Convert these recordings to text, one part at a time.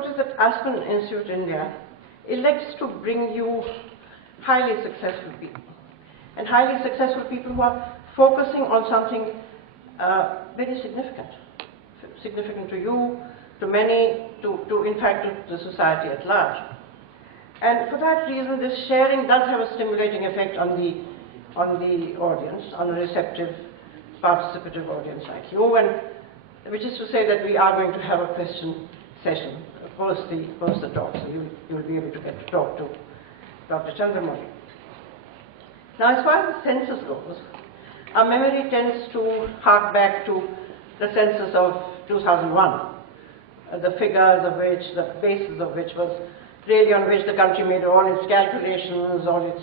notice that Aspen Institute India elects to bring you highly successful people, and highly successful people who are focusing on something very significant to you, to many, to in fact to the society at large. And for that reason, this sharing does have a stimulating effect on the audience, on a receptive, participative audience like you, and which is to say that we are going to have a question session post the talk, so you will be able to get to talk to Dr. Chandramouli. Now, as far as the census goes, our memory tends to hark back to the census of 2001, the figures of which, the basis of which was really on which the country made all its calculations, all its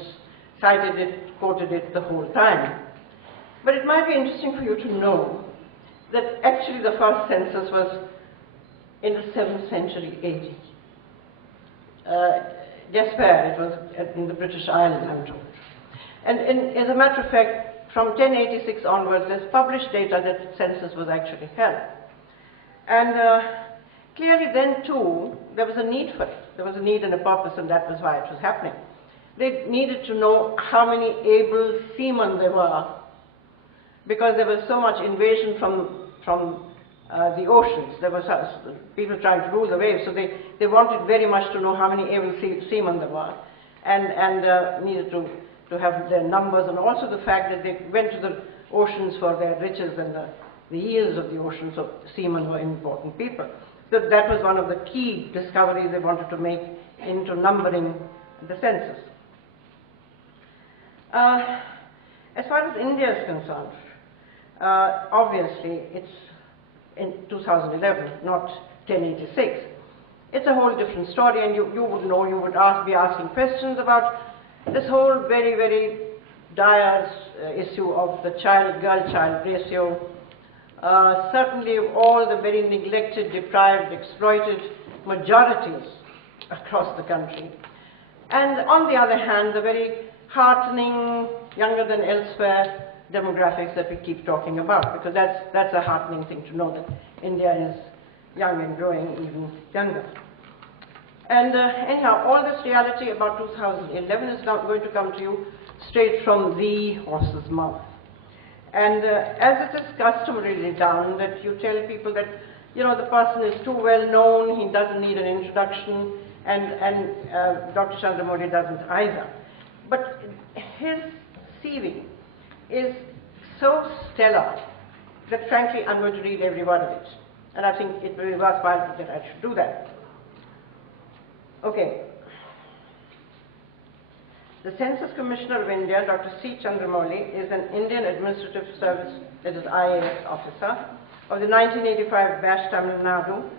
cited it, quoted it the whole time. But it might be interesting for you to know that actually the first census was in the 7th century AD. Jasper, it was in the British Isles, I'm told. And as a matter of fact, from 1086 onwards, there's published data that census was actually held. And clearly then too, there was a need for it. There was a need and a purpose, and that was why it was happening. They needed to know how many able seamen there were, because there was so much invasion from the oceans. There was people trying to rule the waves, so they wanted very much to know how many able seamen there were, and needed to have their numbers, and also the fact that they went to the oceans for their riches and the yields of the ocean, so seamen were important people. So that was one of the key discoveries they wanted to make into numbering the census. As far as India is concerned, obviously it's in 2011, not 1086. It's a whole different story, and you would know, you would be asking questions about this whole very, very dire issue of the girl-child ratio. Certainly all the very neglected, deprived, exploited majorities across the country. And on the other hand, the very heartening, younger than elsewhere demographics that we keep talking about, because that's a heartening thing to know, that India is young and growing even younger. And anyhow, all this reality about 2011 is now going to come to you straight from the horse's mouth. And as it is customarily done, that you tell people that, you know, the person is too well known, he doesn't need an introduction, and Dr. Chandramouli doesn't either. But his CV is so stellar that frankly I'm going to read every word of it. And I think it will be worthwhile that I should do that. Okay. The Census Commissioner of India, Dr. C. Chandramouli, is an Indian Administrative Service, that is IAS officer, of the 1985 batch, Tamil Nadu.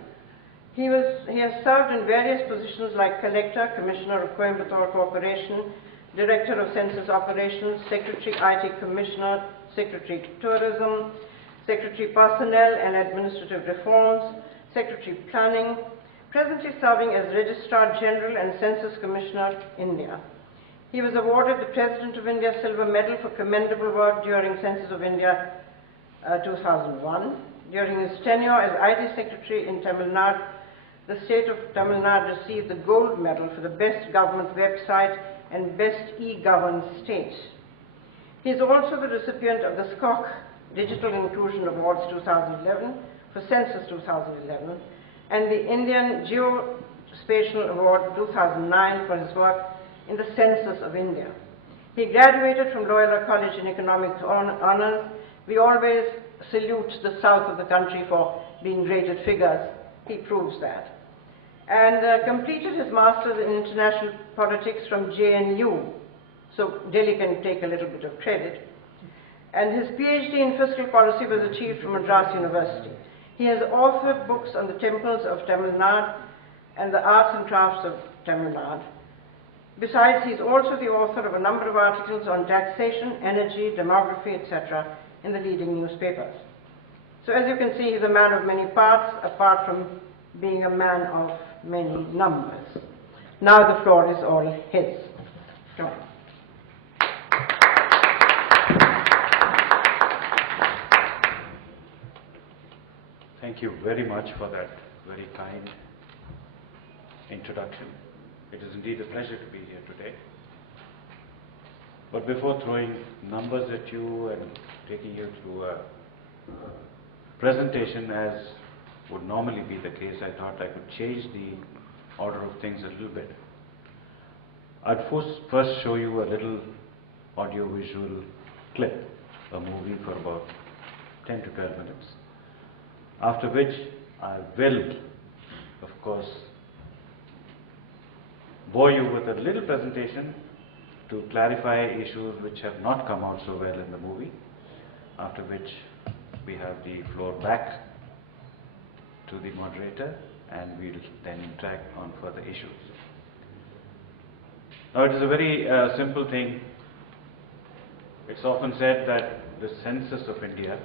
He has served in various positions like Collector, Commissioner of Coimbatore Corporation, Director of Census Operations, Secretary IT Commissioner, Secretary Tourism, Secretary Personnel and Administrative Reforms, Secretary Planning, presently serving as Registrar General and Census Commissioner, India. He was awarded the President of India Silver Medal for commendable work during Census of India 2001. During his tenure as IT Secretary in Tamil Nadu, the state of Tamil Nadu received the Gold Medal for the Best Government Website and Best E-Governed State. He is also the recipient of the SCOC Digital Inclusion Awards 2011 for Census 2011 and the Indian Geospatial Award 2009 for his work in the Census of India. He graduated from Loyola College in Economics Honours. We always salute the south of the country for being great at figures. He proves that. And completed his Master's in International Politics from JNU. So Delhi can take a little bit of credit. And his PhD in Fiscal Policy was achieved from Madras University. He has authored books on the temples of Tamil Nadu and the arts and crafts of Tamil Nadu. Besides, he is also the author of a number of articles on taxation, energy, demography, etc. in the leading newspapers. So as you can see, he's a man of many parts, apart from being a man of many numbers. Now the floor is all his. Come on. Thank you very much for that very kind introduction. It is indeed a pleasure to be here today. But before throwing numbers at you and taking you through a presentation as would normally be the case, I thought I could change the order of things a little bit. I'd first show you a little audio-visual clip, a movie for about 10 to 12 minutes, after which I will, of course, bore you with a little presentation to clarify issues which have not come out so well in the movie, after which we have the floor back to the moderator and we'll then interact on further issues. Now it is a very simple thing. It's often said that the census of India,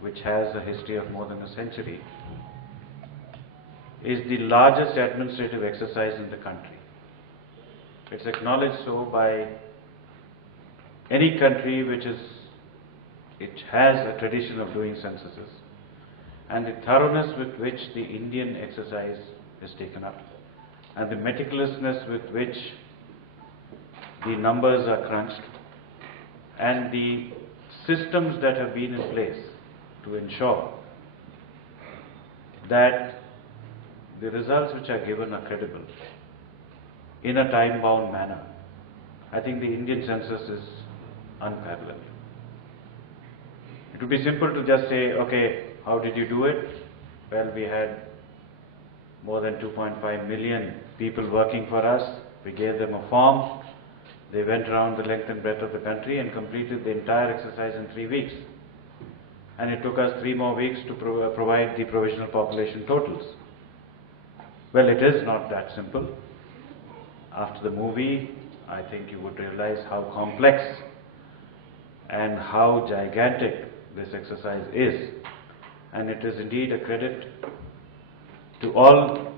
which has a history of more than a century, is the largest administrative exercise in the country. It's acknowledged so by any country which has a tradition of doing censuses, and the thoroughness with which the Indian exercise is taken up, and the meticulousness with which the numbers are crunched, and the systems that have been in place to ensure that the results which are given are credible in a time-bound manner. I think the Indian census is unparalleled. It would be simple to just say, okay, how did you do it? Well, we had more than 2.5 million people working for us. We gave them a form. They went around the length and breadth of the country and completed the entire exercise in 3 weeks. And it took us 3 more weeks to provide the provisional population totals. Well, it is not that simple. After the movie, I think you would realize how complex and how gigantic this exercise is. And it is indeed a credit to all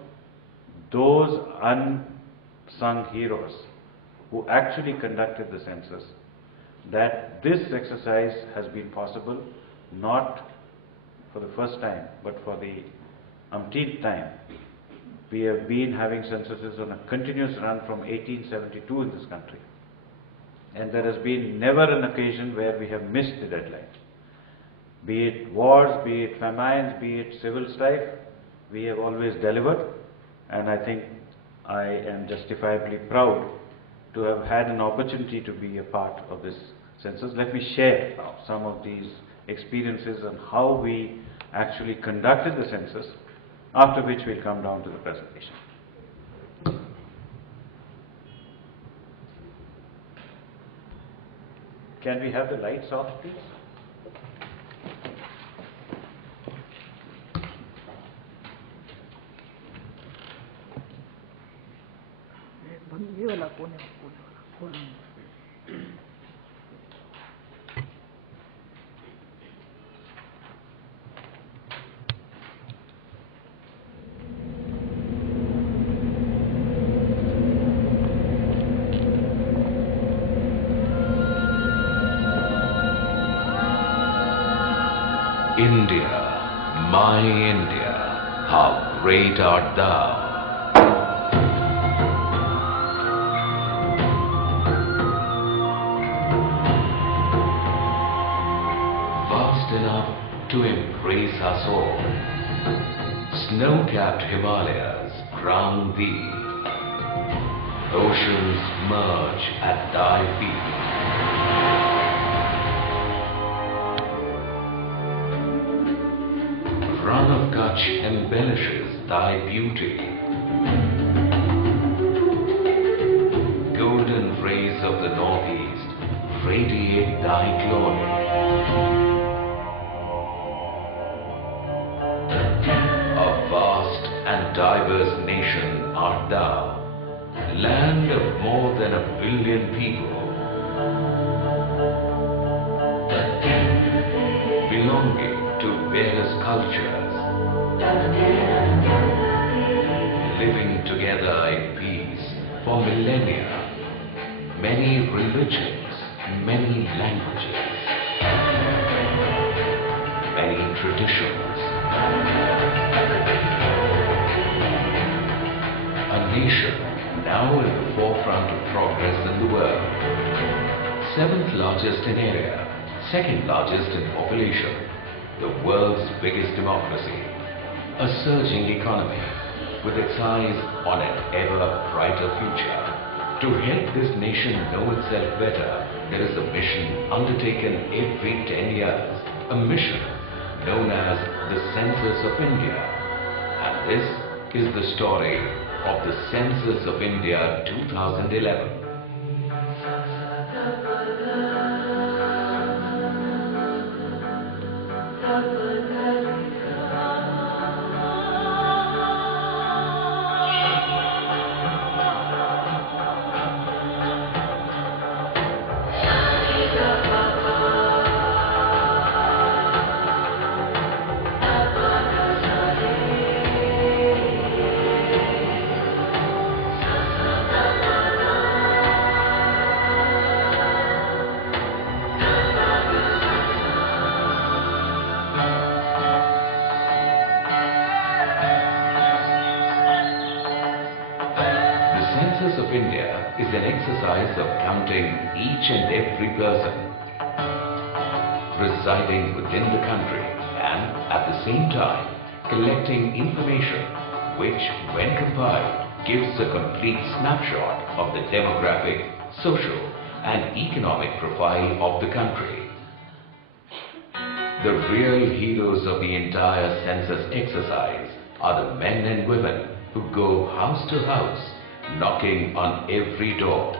those unsung heroes who actually conducted the census, that this exercise has been possible, not for the first time, but for the umpteenth time. We have been having censuses on a continuous run from 1872 in this country. And there has been never an occasion where we have missed the deadline. Be it wars, be it famines, be it civil strife, we have always delivered. And I think I am justifiably proud to have had an opportunity to be a part of this census. Let me share some of these experiences on how we actually conducted the census, after which we'll come down to the presentation. Can we have the lights off, please? India, my India, how great art thou! Vast enough to embrace us all, snow-capped Himalayas crown thee, oceans merge at thy feet. Run of Kutch embellishes thy beauty. Golden rays of the northeast radiate thy glory. A vast and diverse nation art thou, land of more than 1 billion people, belonging to various cultures, living together in peace for millennia, many religions, many languages, many traditions. A nation now in the forefront of progress in the world. Seventh largest in area, second largest in population, the world's biggest democracy. A surging economy with its eyes on an ever brighter future. To help this nation know itself better, there is a mission undertaken every 10 years. A mission known as the Census of India. And this is the story of the Census of India 2011. The Census of India is an exercise of counting each and every person residing within the country and at the same time collecting information which, when compiled, gives a complete snapshot of the demographic, social and economic profile of the country. The real heroes of the entire census exercise are the men and women who go house to house, knocking on every door,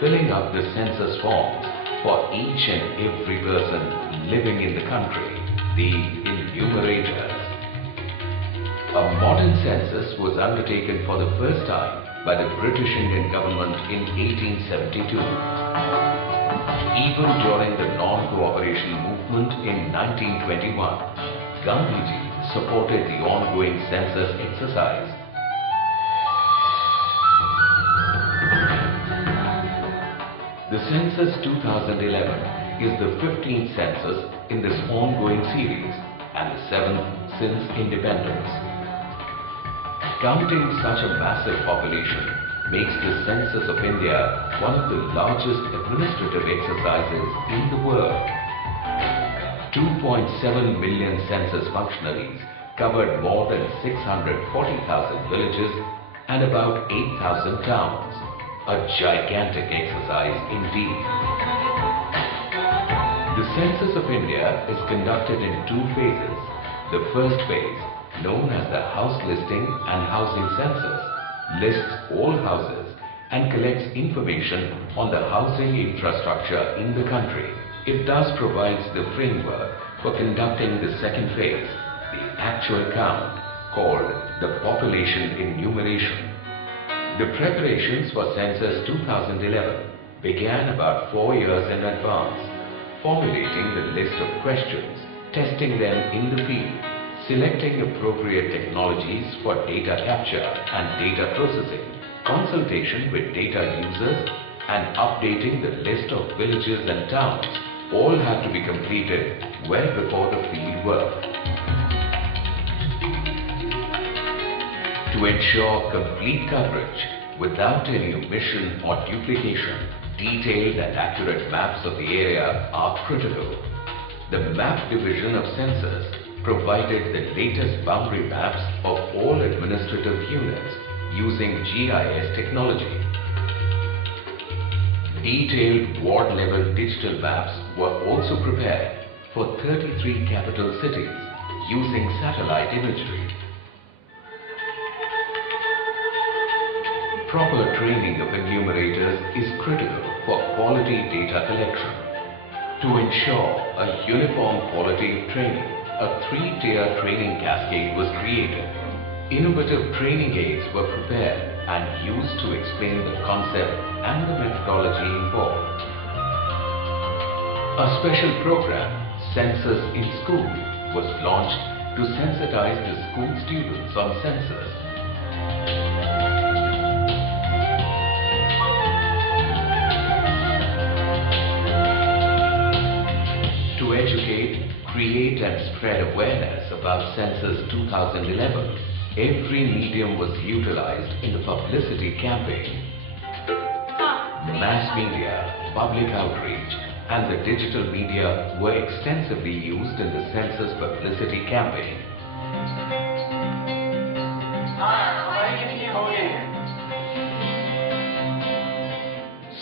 filling up the census forms for each and every person living in the country, the enumerators. A modern census was undertaken for the first time by the British Indian government in 1872. Even during the non-cooperation movement in 1921, Gandhiji supported the ongoing census exercise. The Census 2011 is the 15th census in this ongoing series and the 7th since independence. Counting such a massive population makes the Census of India one of the largest administrative exercises in the world. 2.7 million census functionaries covered more than 640,000 villages and about 8,000 towns. A gigantic exercise indeed. The Census of India is conducted in two phases. The first phase, known as the House Listing and Housing Census, lists all houses and collects information on the housing infrastructure in the country. It thus provides the framework for conducting the second phase, the actual count, called the population enumeration. The preparations for Census 2011 began about 4 years in advance, formulating the list of questions, testing them in the field, selecting appropriate technologies for data capture and data processing, consultation with data users, and updating the list of villages and towns. All had to be completed well before the field work. To ensure complete coverage without any omission or duplication, detailed and accurate maps of the area are critical. The Map Division of Census provided the latest boundary maps of all administrative units using GIS technology. Detailed ward-level digital maps were also prepared for 33 capital cities using satellite imagery. Proper training of enumerators is critical for quality data collection. To ensure a uniform quality of training, a 3-tier training cascade was created. Innovative training aids were prepared and used to explain the concept and the methodology involved. A special program, Census in School, was launched to sensitize the school students on census. Educate, create and spread awareness about Census 2011. every medium was utilized in the publicity campaign. Mass media, public outreach, and the digital media were extensively used in the census publicity campaign.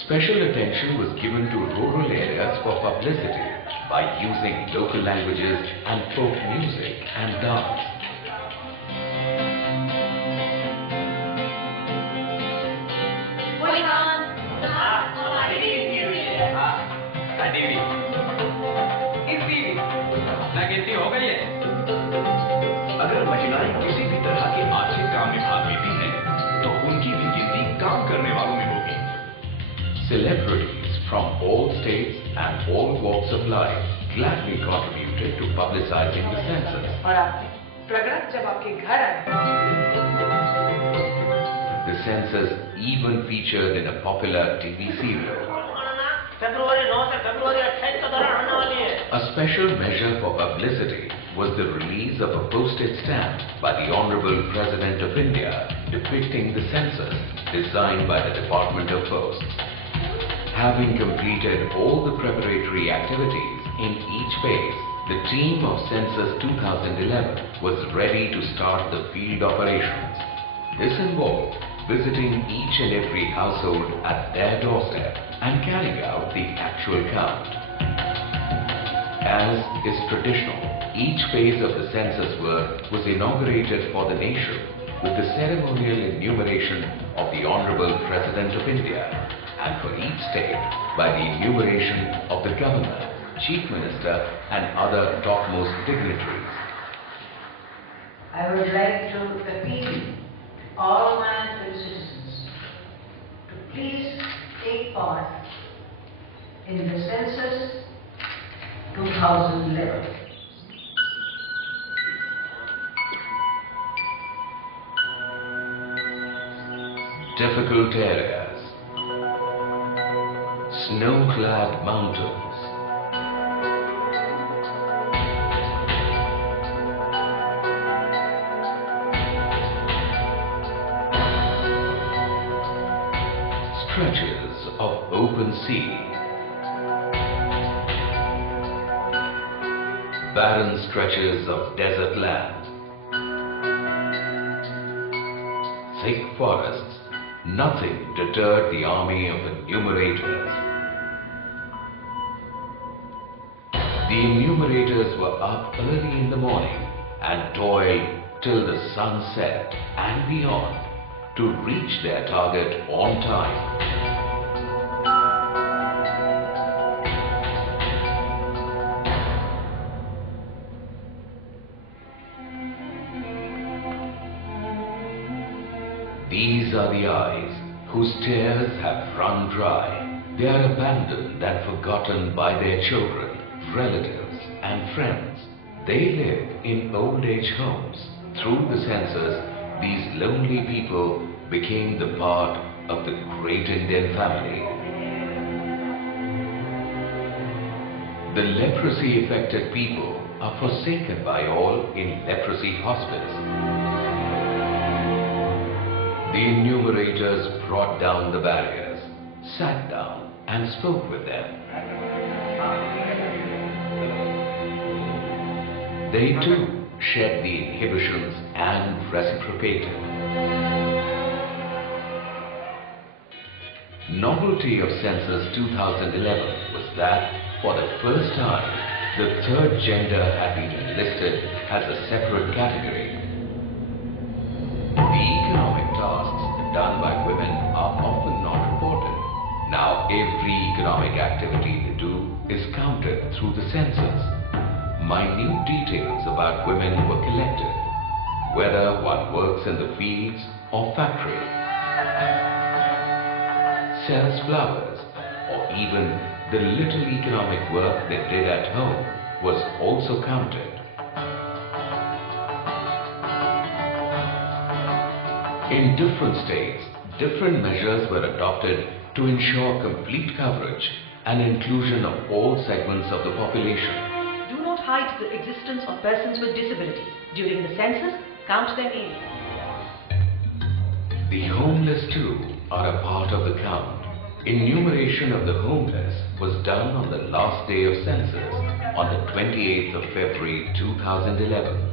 Special attention was given to rural areas for publicity by using local languages and folk music and dance. अगर महिलाएं किसी भी तरह के आर्थिक काम में भाग लेती हैं, तो उनकी भी गिनती काम करने वालों में होगी। Celebrities from all states and all walks of life gladly contributed to publicizing the census. और आपने प्रगत जब आपके घर आए, The census even featured in a popular TV serial. फरवरी 9 से फरवरी 28 के दौरान होने वाली है। A special measure for publicity was the release of a postage stamp by the Honorable President of India depicting the census designed by the Department of Posts. Having completed all the preparatory activities in each phase, the team of Census 2011 was ready to start the field operations. This involved visiting each and every household at their doorstep and carrying out the actual count. As is traditional, each phase of the census work was inaugurated for the nation with the ceremonial enumeration of the Honorable President of India, and for each state by the enumeration of the Governor, Chief Minister and other topmost dignitaries. I would like to appeal all my fellow citizens to please take part in the census 2011. Difficult areas, snow-clad mountains, stretches of open sea, barren stretches of desert land, thick forests. Nothing deterred the army of enumerators. The enumerators were up early in the morning and toiled till the sun set and beyond to reach their target on time. These are the eyes whose tears have run dry. They are abandoned and forgotten by their children, relatives and friends. They live in old age homes. Through the census, these lonely people became the part of the great Indian family. The leprosy-affected people are forsaken by all in leprosy hospice. The enumerators brought down the barriers, sat down and spoke with them. They too shed the inhibitions and reciprocated. Novelty of Census 2011 was that for the first time, the third gender had been enlisted as a separate category. The economic tasks done by women are often not reported. Now every economic activity they do is counted through the census. Minute details about women were collected, whether one works in the fields or factory, sells flowers, or even the little economic work they did at home was also counted. In different states, different measures were adopted to ensure complete coverage and inclusion of all segments of the population. do not hide the existence of persons with disabilities. During the census, count them in. The homeless too are a part of the count. Enumeration of the homeless was done on the last day of census on the 28th of February 2011.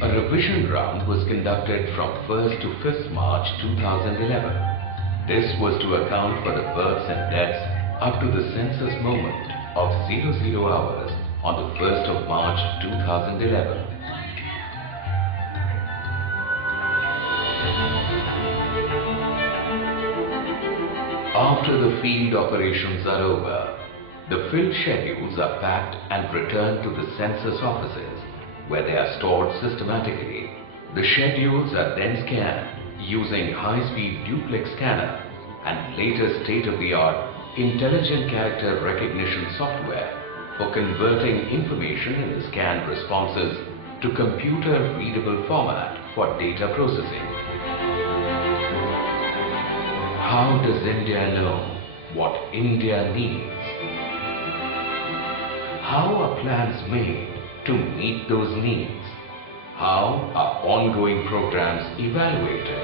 A revision round was conducted from 1st to 5th March 2011. This was to account for the births and deaths up to the census moment of 00 hours on the 1st of March 2011. After the field operations are over, the filled schedules are packed and returned to the census offices, where they are stored systematically. The schedules are then scanned using high-speed duplex scanner and latest state-of-the-art intelligent character recognition software for converting information in the scanned responses to computer-readable format for data processing. How does India know what India needs? How are plans made to meet those needs? How are ongoing programs evaluated?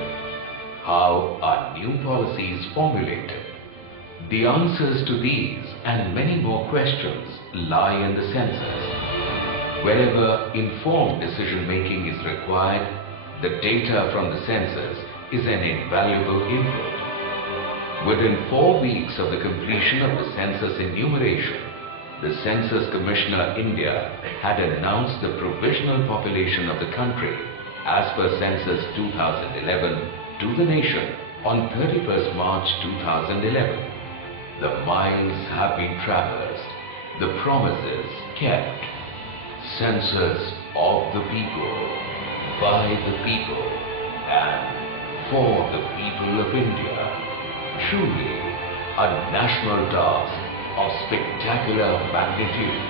How are new policies formulated? The answers to these and many more questions lie in the census. Wherever informed decision-making is required, the data from the census is an invaluable input. Within 4 weeks of the completion of the census enumeration, the Census Commissioner India had announced the provisional population of the country as per Census 2011 to the nation on 31st March 2011. The miles have been traversed, the promises kept. Census of the people, by the people, and for the people of India. Truly a national task of spectacular magnitude.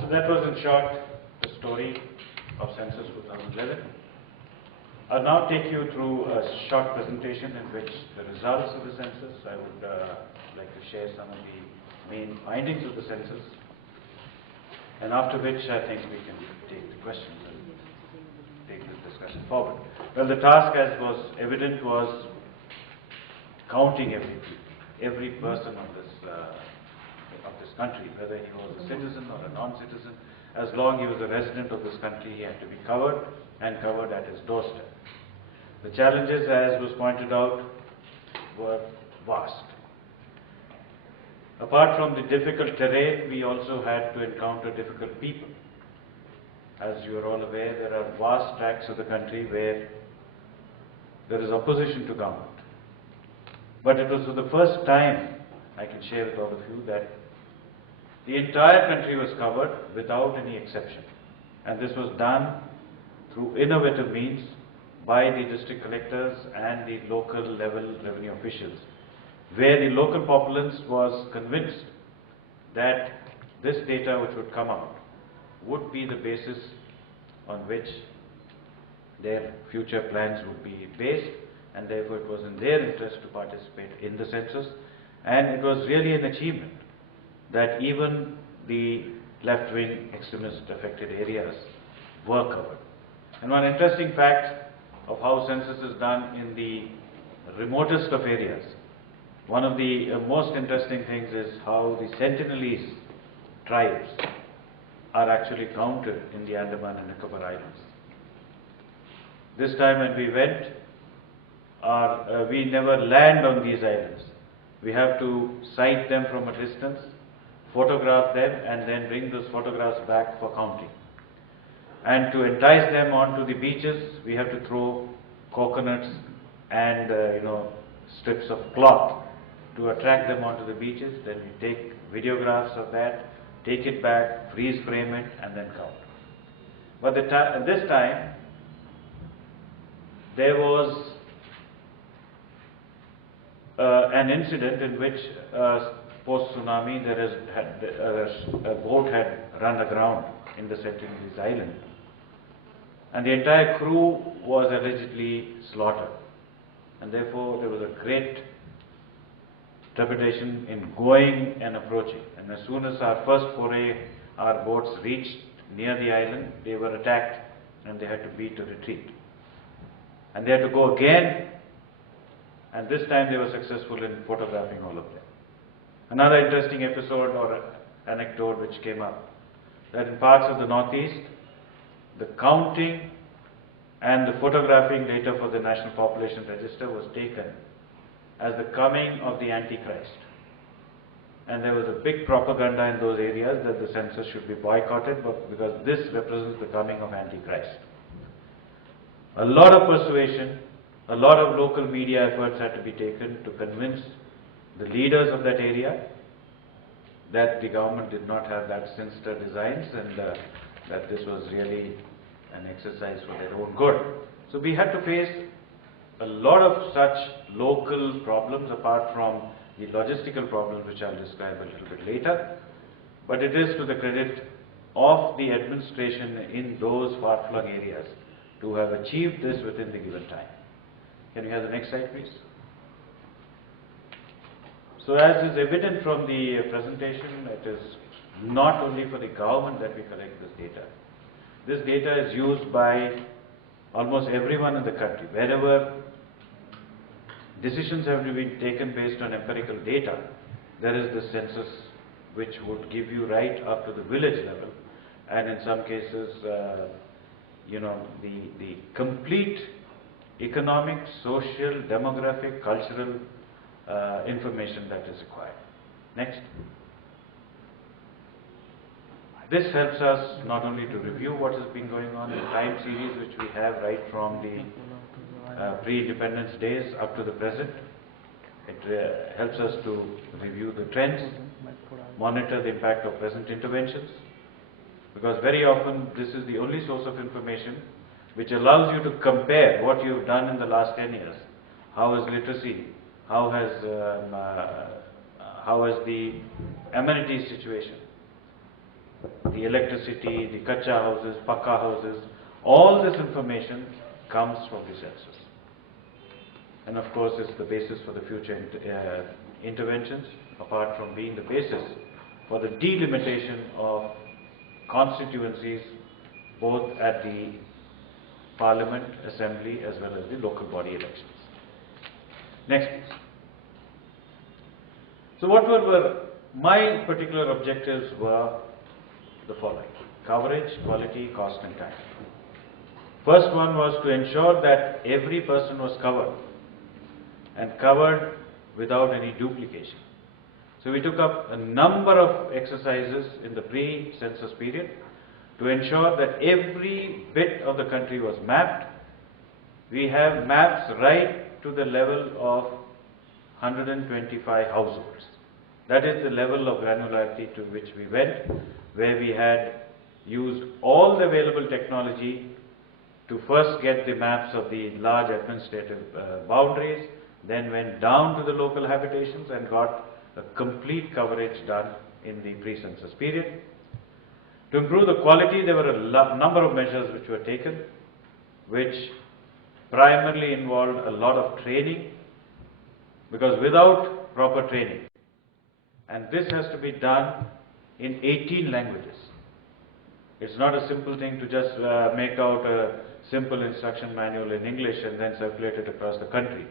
So that was in short the story of Census 2011. I'll now take you through a short presentation in which the results of the census, I would like to share some of the main findings of the census, and after which I think we can take the questions and take this discussion forward. Well, the task, as was evident, was counting every person of this country, whether he was a citizen or a non-citizen. As long he was a resident of this country, he had to be covered, and covered at his doorstep. The challenges, as was pointed out, were vast. Apart from the difficult terrain, we also had to encounter difficult people. As you are all aware, there are vast tracts of the country where there is opposition to government. But it was for the first time, I can share with all of you, that the entire country was covered without any exception. And this was done through innovative means by the district collectors and the local level revenue officials, where the local populace was convinced that this data which would come out would be the basis on which their future plans would be based, and therefore it was in their interest to participate in the census. And it was really an achievement that even the left-wing extremist affected areas were covered. And one interesting fact of how census is done in the remotest of areas, one of the most interesting things is how the Sentinelese tribes are actually counted in the Andaman and Nicobar Islands. This time when we went, we never land on these islands. We have to sight them from a distance, photograph them, and then bring those photographs back for counting. And to entice them onto the beaches, we have to throw coconuts and strips of cloth to attract them onto the beaches. Then we take videographs of that, take it back, freeze frame it, and then count. But this time, there was an incident in which post-tsunami a boat had run aground in the Sentinelese island, and the entire crew was allegedly slaughtered, and therefore there was a great trepidation in going and approaching. And as soon as our first foray, our boats reached near the island, they were attacked and they had to beat a retreat. And they had to go again, and this time they were successful in photographing all of them. Another interesting episode or anecdote which came up, that in parts of the northeast, the counting and the photographing data for the National Population Register was taken as the coming of the Antichrist. And there was a big propaganda in those areas that the census should be boycotted because this represents the coming of Antichrist. A lot of persuasion, a lot of local media efforts had to be taken to convince the leaders of that area that the government did not have that sinister designs and that this was really an exercise for their own good. So we had to face a lot of such local problems apart from the logistical problems which I'll describe a little bit later. But it is to the credit of the administration in those far-flung areas to have achieved this within the given time. Can we have the next slide, please? So as is evident from the presentation, it is not only for the government that we collect this data. This data is used by almost everyone in the country. Wherever decisions have to be taken based on empirical data, there is the census which would give you right up to the village level, and in some cases, the complete economic, social, demographic, cultural information that is required. Next. This helps us not only to review what has been going on in the time series which we have right from the pre-independence days up to the present. It helps us to review the trends, monitor the impact of present interventions, because very often this is the only source of information which allows you to compare what you've done in the last 10 years. How is literacy? How has the amenities situation? The electricity, the kacha houses, pakka houses, all this information comes from the census. And of course, it's the basis for the future interventions, apart from being the basis for the delimitation of constituencies, both at the Parliament, Assembly, as well as the local body elections. Next, please. So what were my particular objectives were the following: coverage, quality, cost and time. First one was to ensure that every person was covered and covered without any duplication. So we took up a number of exercises in the pre-census period to ensure that every bit of the country was mapped. We have maps right to the level of 125 households. That is the level of granularity to which we went, where we had used all the available technology to first get the maps of the large administrative boundaries, then went down to the local habitations and got a complete coverage done in the pre-census period. To improve the quality, there were a number of measures which were taken, which primarily involved a lot of training, because without proper training, and this has to be done in 18 languages. It's not a simple thing to just make out a simple instruction manual in English and then circulate it across the country.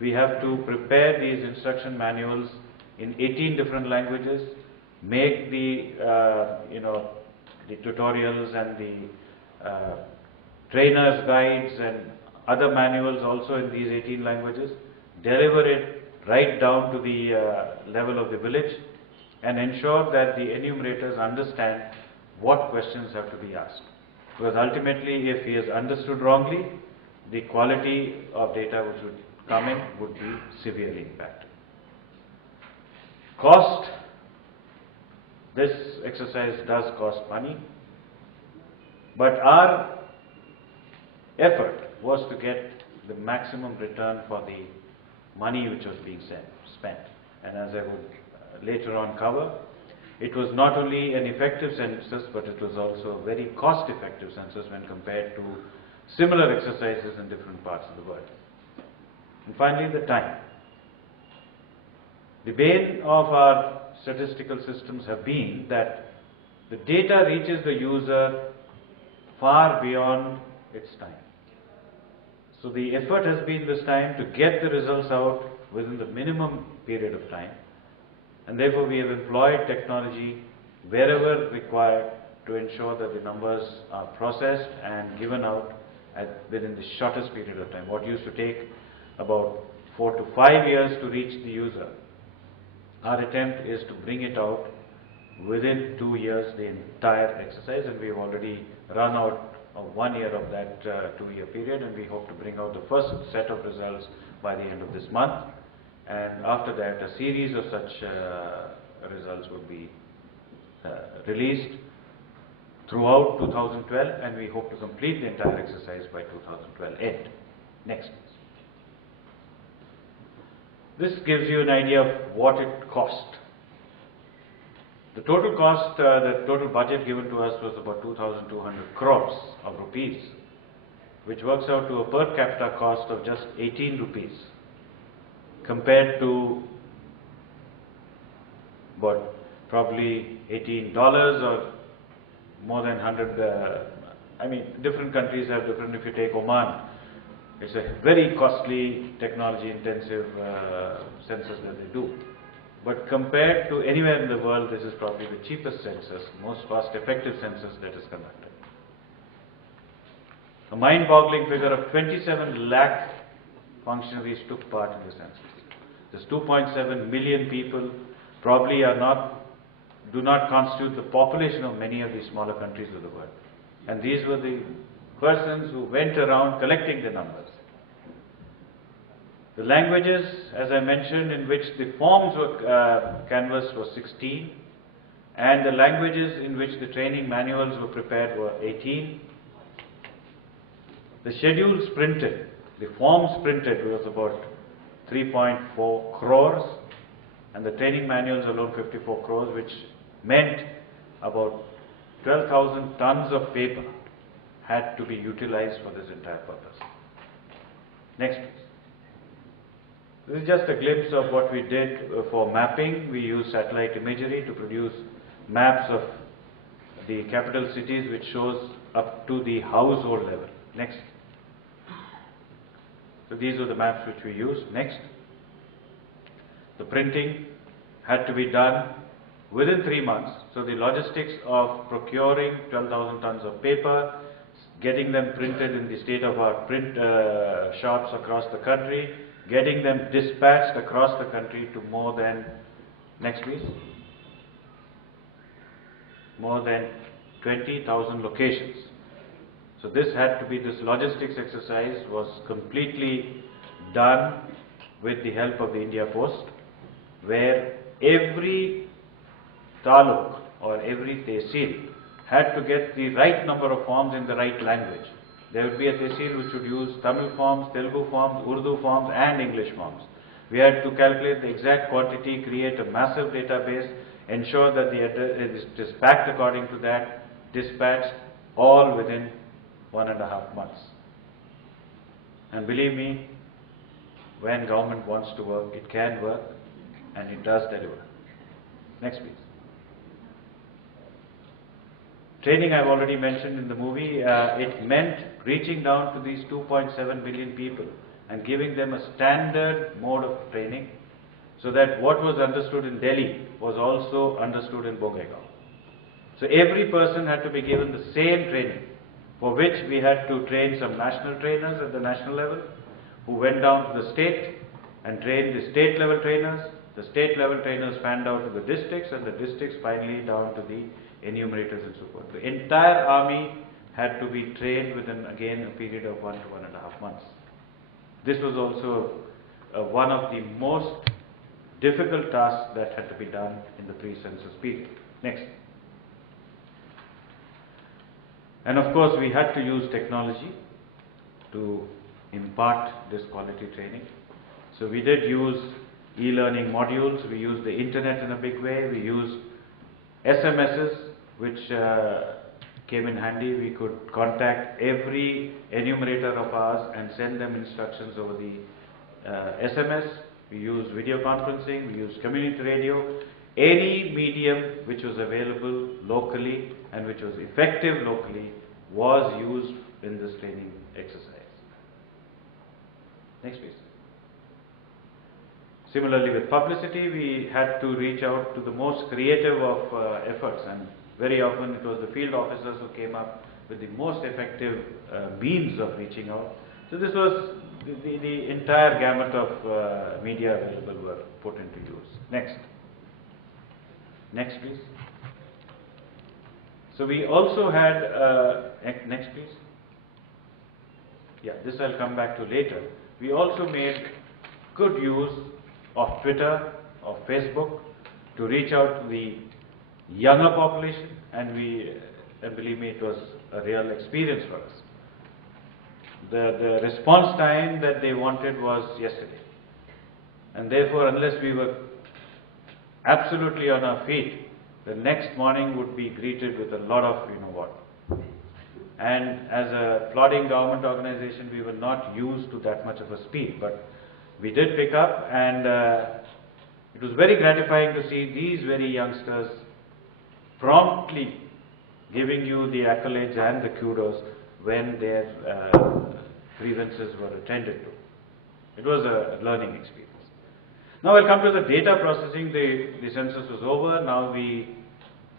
We have to prepare these instruction manuals in 18 different languages, make the the tutorials and the trainers' guides and other manuals also in these 18 languages, deliver it right down to the level of the village, and ensure that the enumerators understand what questions have to be asked. Because ultimately, if he has understood wrongly, the quality of data which would come in would be severely impacted. Cost. This exercise does cost money, but our effort was to get the maximum return for the money which was being spent. And as I would later on cover, it was not only an effective census, but it was also a very cost-effective census when compared to similar exercises in different parts of the world. And finally, the time. The bane of our statistical systems have been that the data reaches the user far beyond its time. So the effort has been this time to get the results out within the minimum period of time, and therefore we have employed technology wherever required to ensure that the numbers are processed and given out within the shortest period of time. What used to take about 4 to 5 years to reach the user, our attempt is to bring it out within 2 years, the entire exercise, and we have already run out of 1 year of that 2-year period, and we hope to bring out the first set of results by the end of this month, and after that a series of such results will be released throughout 2012, and we hope to complete the entire exercise by 2012 end. Next. This gives you an idea of what it cost. The total cost, the total budget given to us was about 2,200 crores of rupees, which works out to a per capita cost of just 18 rupees, compared to about probably $18 or more than 100. I mean, different countries have different. If you take Oman, it's a very costly, technology-intensive census that they do. But compared to anywhere in the world, this is probably the cheapest census, most cost-effective census that is conducted. A mind-boggling figure of 27 lakh functionaries took part in the census. This 2.7 million people probably do not constitute the population of many of the smaller countries of the world. And these were the persons who went around collecting the numbers. The languages, as I mentioned, in which the forms were canvassed were 16, and the languages in which the training manuals were prepared were 18. The schedules printed, the forms printed was about 3.4 crores, and the training manuals alone 54 crores, which meant about 12,000 tons of paper had to be utilized for this entire purpose. Next, please. This is just a glimpse of what we did for mapping. We used satellite imagery to produce maps of the capital cities, which shows up to the household level. Next. So these are the maps which we used. Next. The printing had to be done within 3 months. So the logistics of procuring 12,000 tons of paper, getting them printed in the state-of-art print shops across the country, getting them dispatched across the country to more than, next please, more than 20,000 locations. So this logistics exercise was completely done with the help of the India Post, where every taluk or every tehsil had to get the right number of forms in the right language. There would be a tehsil which would use Tamil forms, Telugu forms, Urdu forms and English forms. We had to calculate the exact quantity, create a massive database, ensure that it is packed according to that, dispatched, all within 1.5 months. And believe me, when government wants to work, it can work, and it does deliver. Next please. Training I've already mentioned in the movie. It meant reaching down to these 2.7 million people and giving them a standard mode of training, so that what was understood in Delhi was also understood in Bongaigaon. So every person had to be given the same training, for which we had to train some national trainers at the national level, who went down to the state and trained the state level trainers. The state level trainers fanned out to the districts, and the districts finally down to the enumerators and so forth. The entire army had to be trained within, again, a period of 1 to 1.5 months. This was also one of the most difficult tasks that had to be done in the pre-census period. Next. And of course, we had to use technology to impart this quality training. So we did use e-learning modules, we used the internet in a big way, we used SMSs, which came in handy. We could contact every enumerator of ours and send them instructions over the SMS. we used video conferencing, we used community radio, any medium which was available locally and which was effective locally was used in this training exercise. Next please. Similarly with publicity, we had to reach out to the most creative of efforts, and very often it was the field officers who came up with the most effective means of reaching out. So this was the entire gamut of media available were put into use. Next. Next please. So we also had, next please. Yeah, this I'll come back to later. We also made good use of Twitter, of Facebook to reach out to the younger population, and believe me, it was a real experience for us. The response time that they wanted was yesterday, and therefore unless we were absolutely on our feet, the next morning would be greeted with a lot of you know what. And as a plodding government organization, we were not used to that much of a speed, but we did pick up, and it was very gratifying to see these very youngsters promptly giving you the accolades and the kudos when their grievances were attended to. It was a learning experience. Now I'll come to the data processing. The census was over. Now we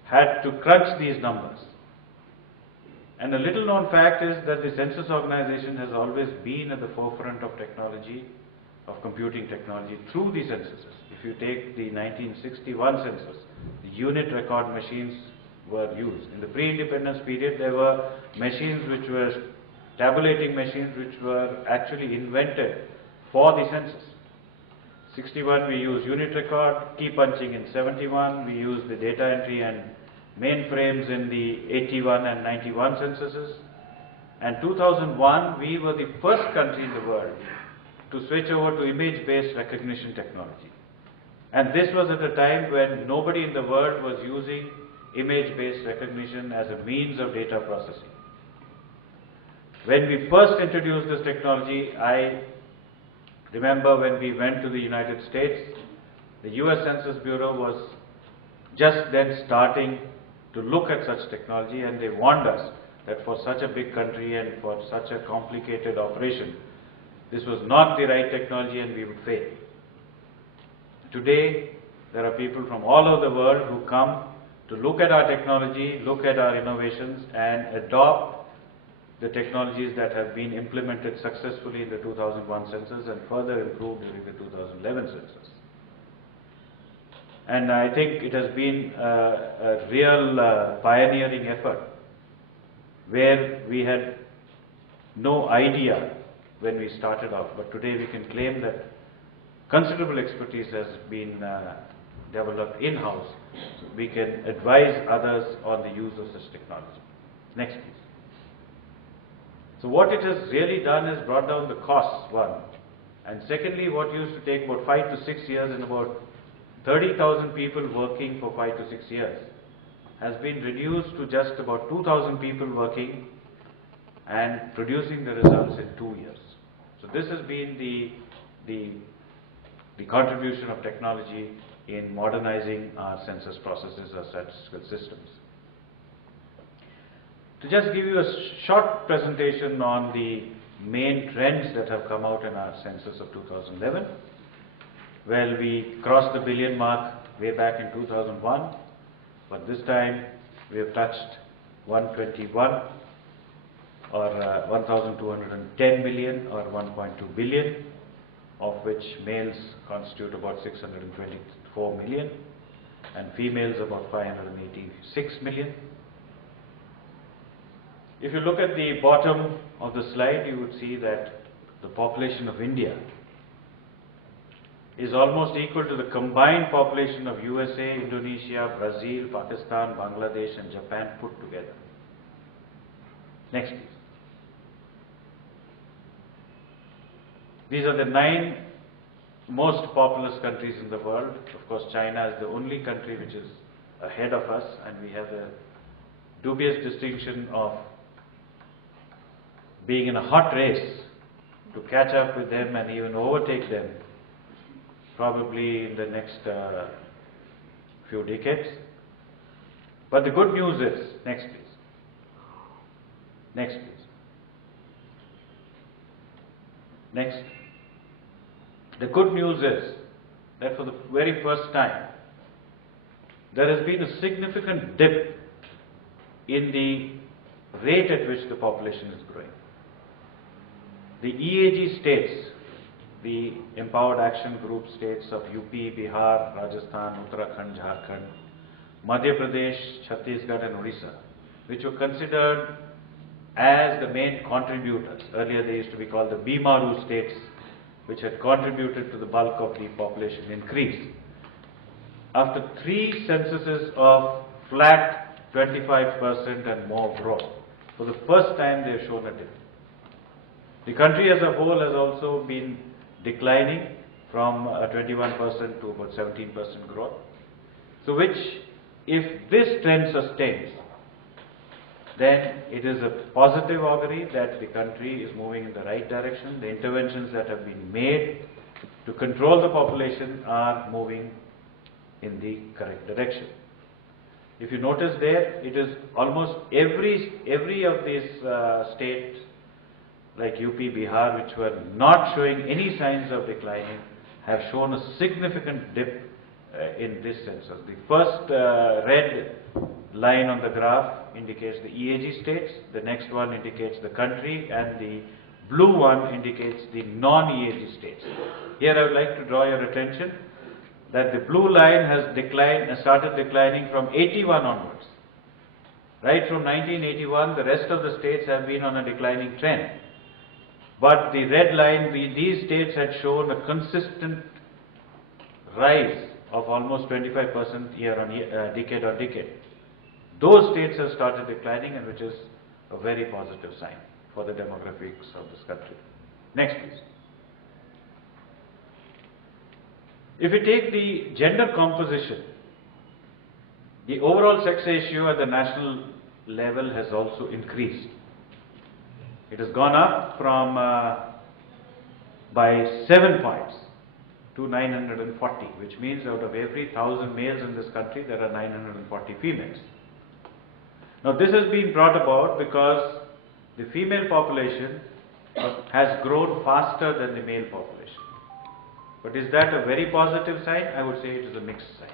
had to crunch these numbers. And a little known fact is that the census organization has always been at the forefront of technology, of computing technology through the censuses. If you take the 1961 census, the unit record machines were used. In the pre-independence period, there were machines which were tabulating machines which were actually invented for the census. 61 we used unit record, key punching in 71, we used the data entry and mainframes in the 81 and 91 censuses. And 2001 we were the first country in the world to switch over to image-based recognition technology. And this was at a time when nobody in the world was using image-based recognition as a means of data processing. When we first introduced this technology, I remember when we went to the United States, the US Census Bureau was just then starting to look at such technology, and they warned us that for such a big country and for such a complicated operation, this was not the right technology and we would fail. Today, there are people from all over the world who come to look at our technology, look at our innovations, and adopt the technologies that have been implemented successfully in the 2001 census and further improved during the 2011 census. And I think it has been a real pioneering effort where we had no idea when we started off, but today we can claim that considerable expertise has been developed in-house. We can advise others on the use of such technology. Next please. So what it has really done is brought down the costs, one, and secondly, what used to take about 5 to 6 years and about 30,000 people working for 5 to 6 years has been reduced to just about 2,000 people working and producing the results in 2 years. So this has been the contribution of technology in modernizing our census processes or statistical systems. To just give you a short presentation on the main trends that have come out in our census of 2011. Well, we crossed the billion mark way back in 2001, but this time we have touched 121 or 1,210 million or 1.2 billion, of which males constitute about 624 million and females about 586 million. If you look at the bottom of the slide, you would see that the population of India is almost equal to the combined population of USA, Indonesia, Brazil, Pakistan, Bangladesh and Japan put together. Next please. These are the 9 most populous countries in the world. Of course, China is the only country which is ahead of us, and we have the dubious distinction of being in a hot race to catch up with them and even overtake them probably in the next few decades. But the good news is, next please. Next please. Next. The good news is that for the very first time, there has been a significant dip in the rate at which the population is growing. The EAG states, the Empowered Action Group states of UP, Bihar, Rajasthan, Uttarakhand, Jharkhand, Madhya Pradesh, Chhattisgarh and Odisha, which were considered as the main contributors. Earlier they used to be called the Bimaru states, which had contributed to the bulk of the population increase. After 3 censuses of flat 25% and more growth, for the first time they have shown a dip. The country as a whole has also been declining from 21% to about 17% growth. So which, if this trend sustains, then it is a positive augury that the country is moving in the right direction. The interventions that have been made to control the population are moving in the correct direction. If you notice there, it is almost every of these states like UP, Bihar, which were not showing any signs of declining, have shown a significant dip in this census. The first red line on the graph indicates the EAG states, the next one indicates the country, and the blue one indicates the non-EAG states. Here I would like to draw your attention that the blue line has started declining from 81 onwards. Right from 1981, the rest of the states have been on a declining trend. But the red line, these states had shown a consistent rise of almost 25% year on year, decade on decade. Those states have started declining, and which is a very positive sign for the demographics of this country. Next please. If we take the gender composition, the overall sex ratio at the national level has also increased. It has gone up from by 7 points to 940, which means out of every 1,000 males in this country, there are 940 females. Now this has been brought about because the female population has grown faster than the male population. But is that a very positive sign? I would say it is a mixed sign.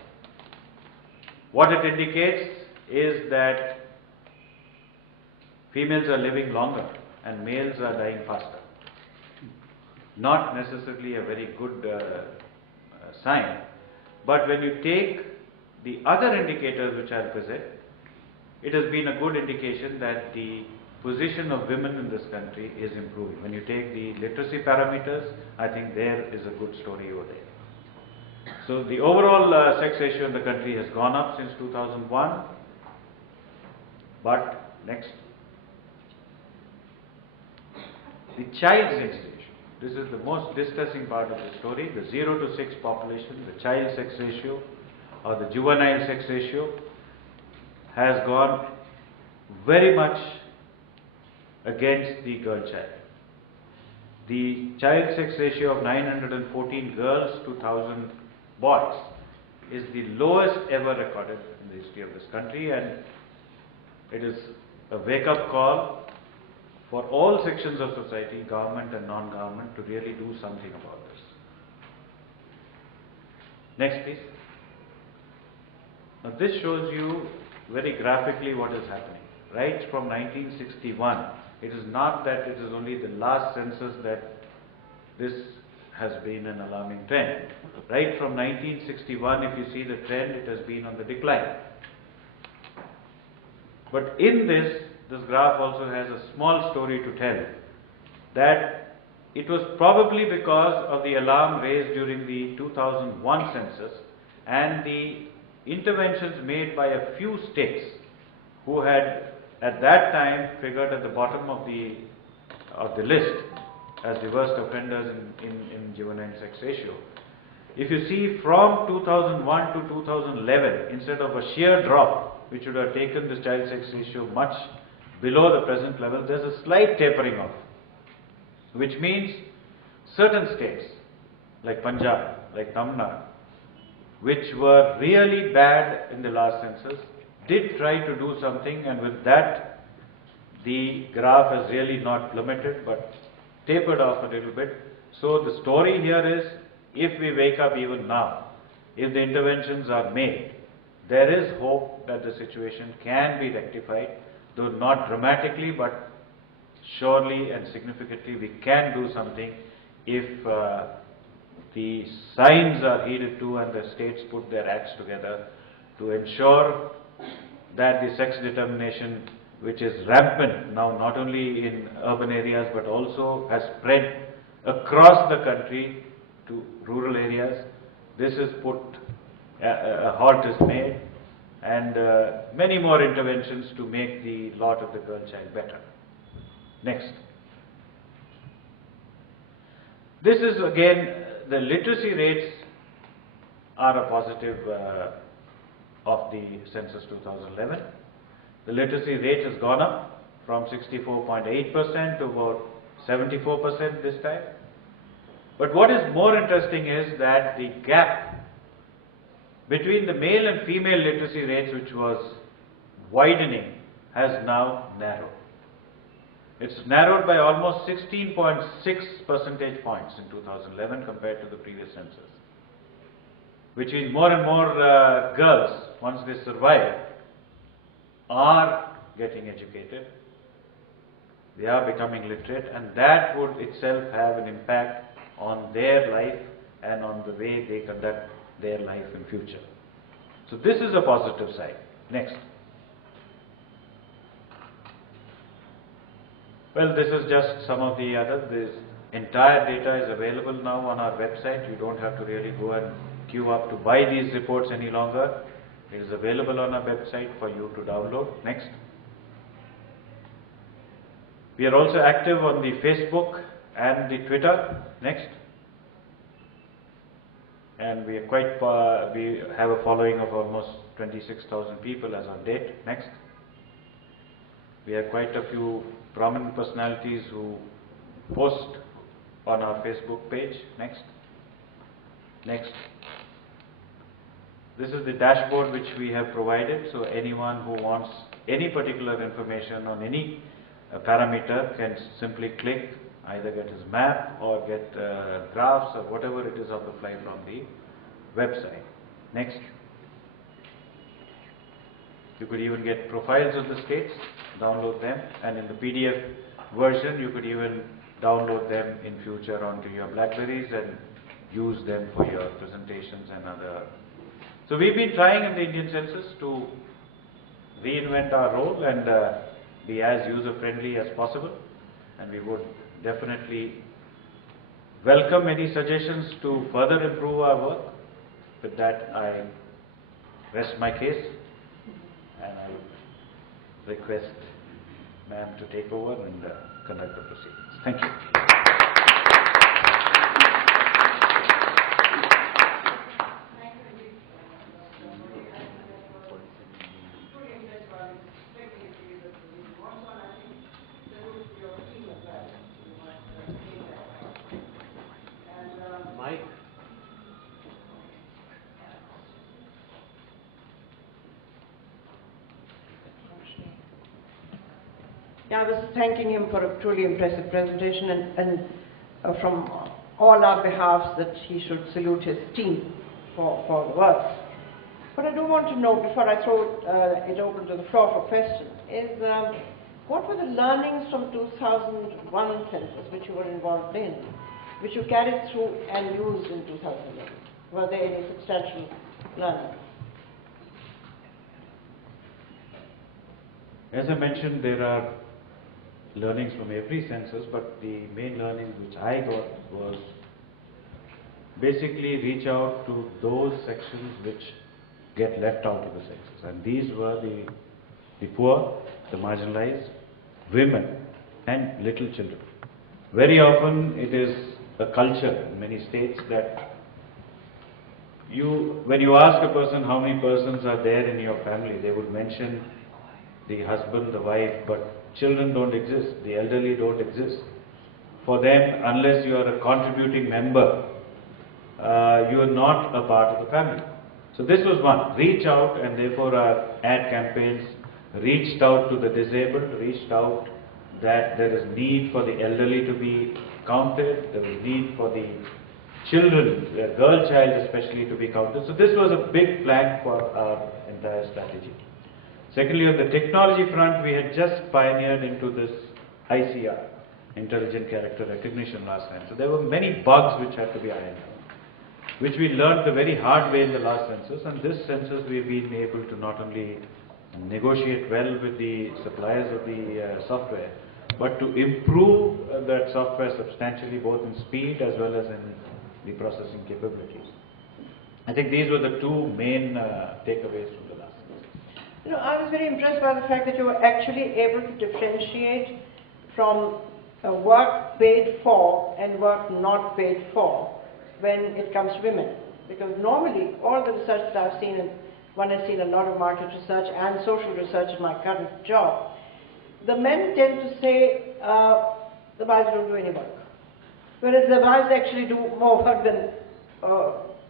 What it indicates is that females are living longer and males are dying faster. Not necessarily a very good sign, but when you take the other indicators which are present, it has been a good indication that the position of women in this country is improving. When you take the literacy parameters, I think there is a good story over there. So the overall sex ratio in the country has gone up since 2001. But next, the child sex ratio. This is the most distressing part of the story. The 0 to 6 population, the child sex ratio or the juvenile sex ratio has gone very much against the girl child. The child sex ratio of 914 girls to 1,000 boys is the lowest ever recorded in the history of this country, and it is a wake-up call for all sections of society, government and non-government, to really do something about this. Next please. Now this shows you very graphically what is happening. Right from 1961, it is not that it is only the last census that this has been an alarming trend. Right from 1961, if you see the trend, it has been on the decline. But in this graph also has a small story to tell, that it was probably because of the alarm raised during the 2001 census and the interventions made by a few states who had at that time figured at the bottom of the list as the worst offenders in juvenile sex ratio. If you see from 2001 to 2011, instead of a sheer drop which would have taken the child sex ratio much below the present level, there is a slight tapering off, which means certain states like Punjab, like Tamil Nadu, which were really bad in the last census, did try to do something, and with that, the graph has really not plummeted but tapered off a little bit. So the story here is, if we wake up even now, if the interventions are made, there is hope that the situation can be rectified, though not dramatically, but surely and significantly we can do something if the signs are heeded to and the states put their acts together to ensure that the sex determination, which is rampant now not only in urban areas but also has spread across the country to rural areas, this is put, a halt is made, and many more interventions to make the lot of the girl child better. Next. This is again, the literacy rates are a positive of the census 2011. The literacy rate has gone up from 64.8% to about 74% this time. But what is more interesting is that the gap between the male and female literacy rates, which was widening, has now narrowed. It's narrowed by almost 16.6 percentage points in 2011 compared to the previous census, which means more and more girls, once they survive, are getting educated, they are becoming literate, and that would itself have an impact on their life and on the way they conduct their life in future. So this is a positive side. Next. Well, this is just some of the other. This entire data is available now on our website. You don't have to really go and queue up to buy these reports any longer. It is available on our website for you to download. Next. We are also active on the Facebook and the Twitter. Next. And we are we have a following of almost 26,000 people as on date. Next. We have quite a few prominent personalities who post on our Facebook page. Next. Next. This is the dashboard which we have provided, so anyone who wants any particular information on any parameter can simply click, either get his map or get graphs or whatever it is on the fly from the website. Next. You could even get profiles of the states, download them, and in the PDF version you could even download them in future onto your Blackberries and use them for your presentations and other. So we've been trying in the Indian census to reinvent our role and be as user-friendly as possible, and we would definitely welcome any suggestions to further improve our work. With that, I rest my case and I would request ma'am to take over and conduct the proceedings. Thank you. Mike. Yeah, I was thanking him for a truly impressive presentation and from all our behalves that he should salute his team for the work. What I do want to know before I throw it open to the floor for questions is what were the learnings from 2001 census which you were involved in, which you carried through and used in 2011? Were there any substantial learnings? As I mentioned, there are learnings from every census, but the main learning which I got was basically reach out to those sections which get left out of the census, and these were the poor, the marginalized, women and little children. Very often it is a culture in many states that when you ask a person how many persons are there in your family, they would mention the husband, the wife, but children don't exist, the elderly don't exist. For them, unless you are a contributing member you are not a part of the family. So this was one, reach out, and therefore our ad campaigns reached out to the disabled, reached out that there is need for the elderly to be counted, there is need for the children, the girl child especially, to be counted. So this was a big plank for our entire strategy. Secondly, on the technology front, we had just pioneered into this ICR, Intelligent Character Recognition, last time. So there were many bugs which had to be ironed out, which we learned the very hard way in the last census, and this census we've been able to not only negotiate well with the suppliers of the software, but to improve that software substantially, both in speed as well as in the processing capabilities. I think these were the two main takeaways from the last census. You know, I was very impressed by the fact that you were actually able to differentiate from work paid for and work not paid for when it comes to women. Because normally, all the research that I've seen, and one has seen a lot of market research and social research in my current job, the men tend to say, the wives don't do any work. Whereas the wives actually do more work than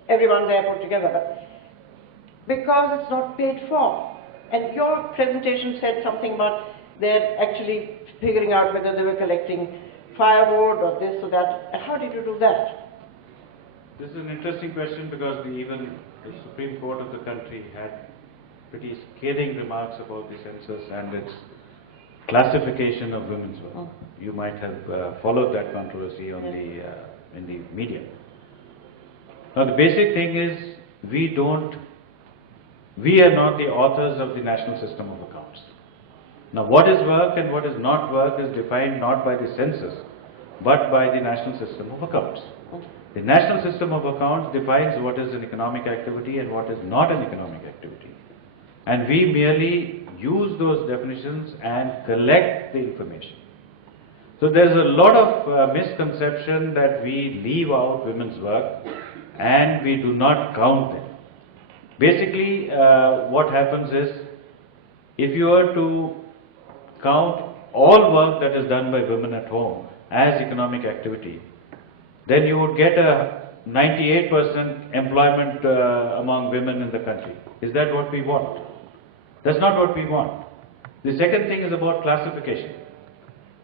everyone there put together. But because it's not paid for. And your presentation said something about they're actually figuring out whether they were collecting firewood or this or that. How did you do that? This is an interesting question because even the Supreme Court of the country had pretty scathing remarks about the census and its classification of women's work. Oh. You might have followed that controversy on in the media. Now the basic thing is we are not the authors of the National System of Accounts. Now what is work and what is not work is defined not by the census but by the National System of Accounts. The National System of Accounts defines what is an economic activity and what is not an economic activity. And we merely use those definitions and collect the information. So there's a lot of misconception that we leave out women's work and we do not count them. Basically, what happens is, if you were to count all work that is done by women at home as economic activity, then you would get a 98% employment among women in the country. Is that what we want? That's not what we want. The second thing is about classification.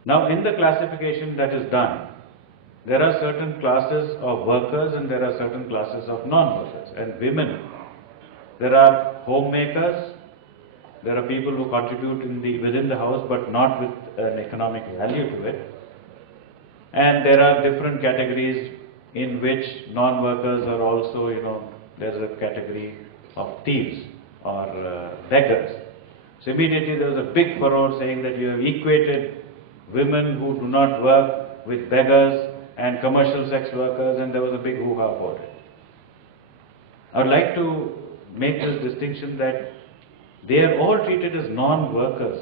Now, in the classification that is done, there are certain classes of workers and there are certain classes of non-workers. And women, there are homemakers, there are people who contribute within the house but not with an economic value to it. And there are different categories in which non-workers are also, there's a category of thieves or beggars. So immediately there was a big furore saying that you have equated women who do not work with beggars and commercial sex workers, and there was a big hoo-ha about it. I would like to make this distinction that they are all treated as non-workers.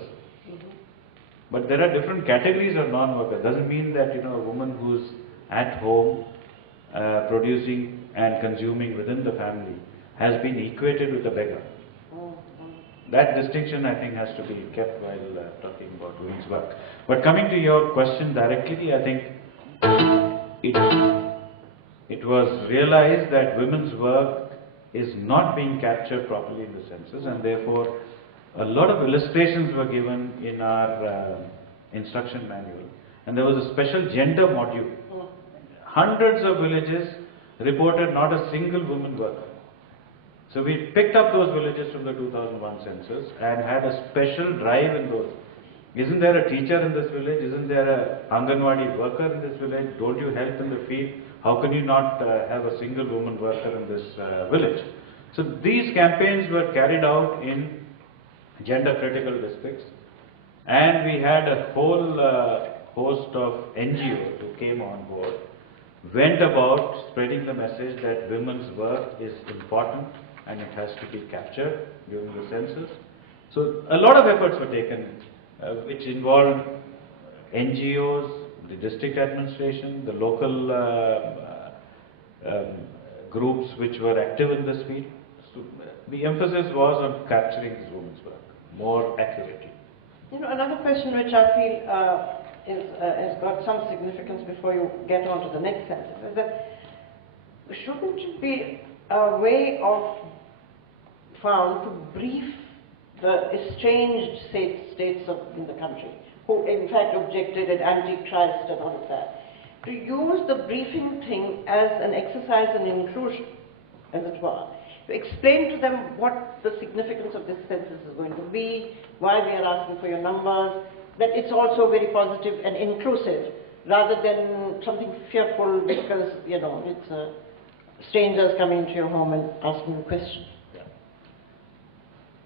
But there are different categories of non-workers. Doesn't mean that a woman who's at home producing and consuming within the family has been equated with a beggar. That distinction, I think, has to be kept while talking about women's work. But coming to your question directly, I think it was realized that women's work is not being captured properly in the census, and therefore a lot of illustrations were given in our instruction manual, and there was a special gender module. Hundreds of villages reported not a single woman worker. So we picked up those villages from the 2001 census and had a special drive in those. Isn't there a teacher in this village? Isn't there a Anganwadi worker in this village? Don't you help in the field? How can you not have a single woman worker in this village? So these campaigns were carried out in gender critical districts, and we had a whole host of NGOs who came on board, went about spreading the message that women's work is important and it has to be captured during the census. So a lot of efforts were taken which involved NGOs, the district administration, the local groups which were active in this field. So the emphasis was on capturing this women's work more accurately. Another question which I feel has got some significance before you get on to the next census is that shouldn't it be a way of found to brief the estranged states in the country, who in fact objected at Antichrist and all of that, to use the briefing thing as an exercise in inclusion, as it were, to explain to them what the significance of this census is going to be, why we are asking for your numbers, that it's also very positive and inclusive, rather than something fearful because, you know, it's strangers coming into your home and asking you questions.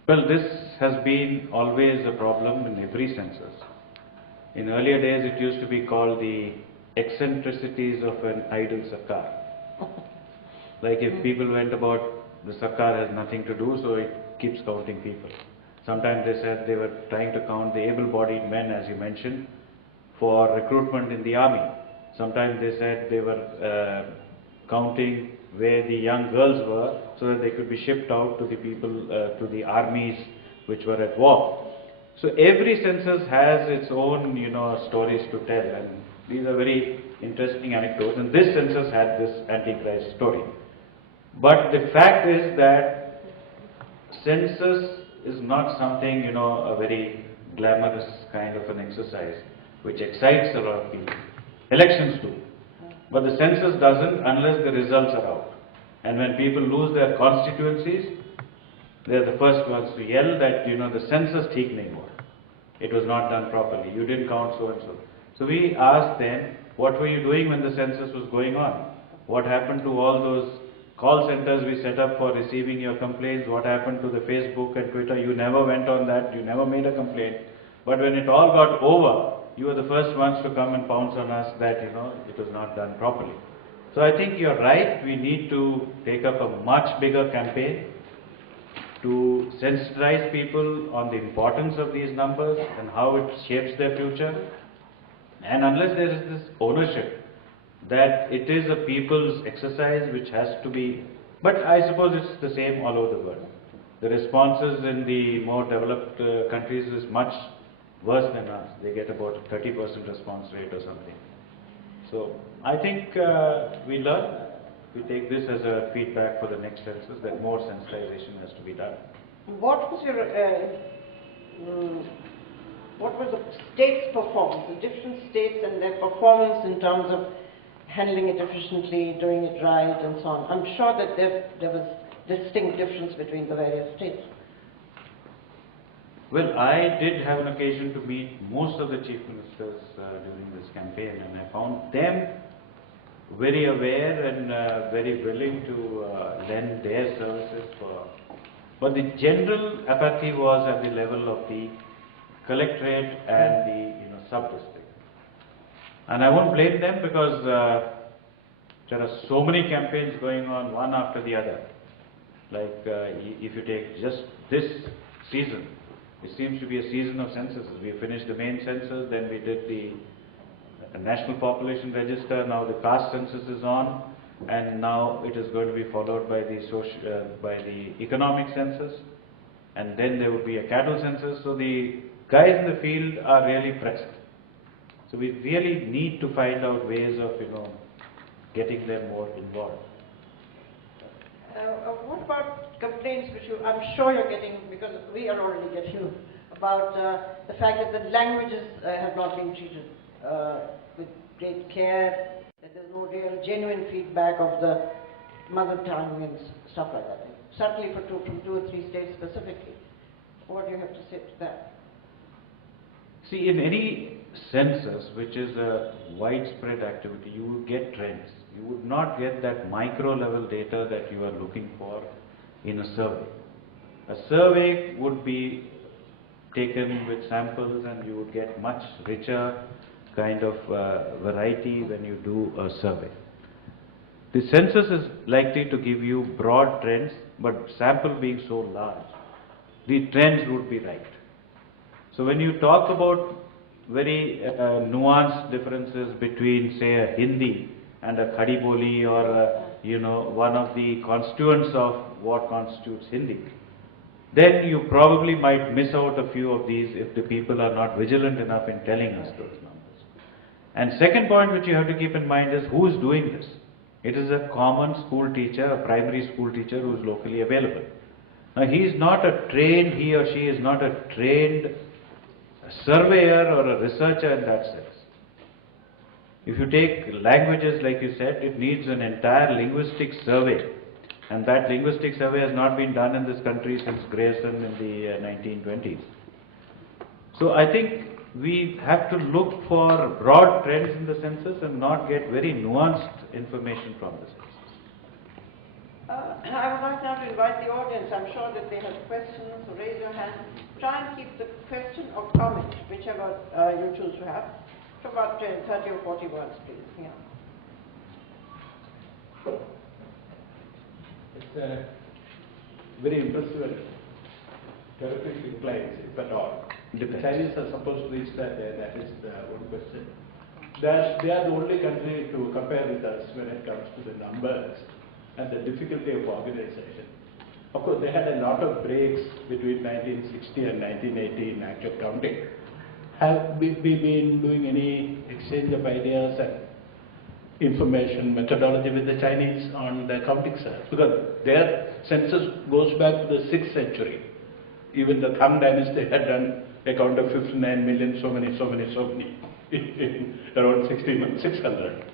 Well, this has been always a problem in every census. In earlier days, it used to be called the eccentricities of an idle sarkar. Like if people went about, the sarkar has nothing to do, so it keeps counting people. Sometimes they said they were trying to count the able-bodied men, as you mentioned, for recruitment in the army. Sometimes they said they were counting where the young girls were so that they could be shipped out to the people, to the armies which were at war. So every census has its own, you know, stories to tell, and these are very interesting anecdotes, and this census had this Antichrist story. But the fact is that census is not something, you know, a very glamorous kind of an exercise which excites a lot of people. Elections do. But the census doesn't unless the results are out. And when people lose their constituencies, they're the first ones to yell that, you know, the census theek nahi hua. It was not done properly. You didn't count so and so. So we asked them, what were you doing when the census was going on? What happened to all those call centers we set up for receiving your complaints? What happened to the Facebook and Twitter? You never went on that. You never made a complaint. But when it all got over, you were the first ones to come and pounce on us that, you know, it was not done properly. So I think you're right, we need to take up a much bigger campaign to sensitize people on the importance of these numbers and how it shapes their future. And unless there is this ownership that it is a people's exercise which has to be, but I suppose it's the same all over the world. The responses in the more developed countries is much worse than us. They get about 30% response rate or something. So I think we learn, we take this as a feedback for the next census that more sensitization has to be done. What was your, what was the state's performance, the different states and their performance in terms of handling it efficiently, doing it right and so on? I'm sure that there was distinct difference between the various states. Well, I did have an occasion to meet most of the chief ministers during this campaign, and I found them very aware and very willing to lend their services for. But the general apathy was at the level of the collectorate and the sub-district. And I won't blame them because there are so many campaigns going on one after the other. Like if you take just this season, it seems to be a season of censuses. We finished the main census, then we did the National Population Register, now the caste census is on, and now it is going to be followed by the economic census, and then there will be a cattle census. So the guys in the field are really pressed. So we really need to find out ways of, getting them more involved. What about complaints which I'm sure you're getting, because we are already getting, about the fact that the languages have not been treated with great care, that there's no real genuine feedback of the mother tongue and stuff like that. Certainly from two or three states specifically. What do you have to say to that? See, in any census, which is a widespread activity, you would get trends. You would not get that micro level data that you are looking for in a survey. A survey would be taken with samples and you would get much richer kind of variety when you do a survey. The census is likely to give you broad trends, but sample being so large, the trends would be right. So when you talk about very nuanced differences between, say, a Hindi and a Khadi Boli, or one of the constituents of what constitutes Hindi, then you probably might miss out a few of these if the people are not vigilant enough in telling us those numbers. And second point which you have to keep in mind is who is doing this. It is a common school teacher, a primary school teacher who is locally available. Now he is not a trained, he or she is not a trained surveyor or a researcher in that sense. If you take languages like you said, it needs an entire linguistic survey, and that linguistic survey has not been done in this country since Grayson in the 1920s. So I think we have to look for broad trends in the census and not get very nuanced information from the census. I would like now to invite the audience. I'm sure that they have questions, so raise your hand. Try and keep the question or comment, whichever you choose to have, to about 30 or 40 words, please. Yeah. It's a very impressive and terrific decline, if at all. The Chinese are supposed to reach that, that is the one question. They are the only country to compare with us when it comes to the numbers and the difficulty of organization. Of course, they had a lot of breaks between 1960 and 1980 in actual counting. Have we been doing any exchange of ideas and information methodology with the Chinese on the counting side? Because their census goes back to the 6th century. Even the Tang dynasty had done a count of 59 million, so many, in around 600.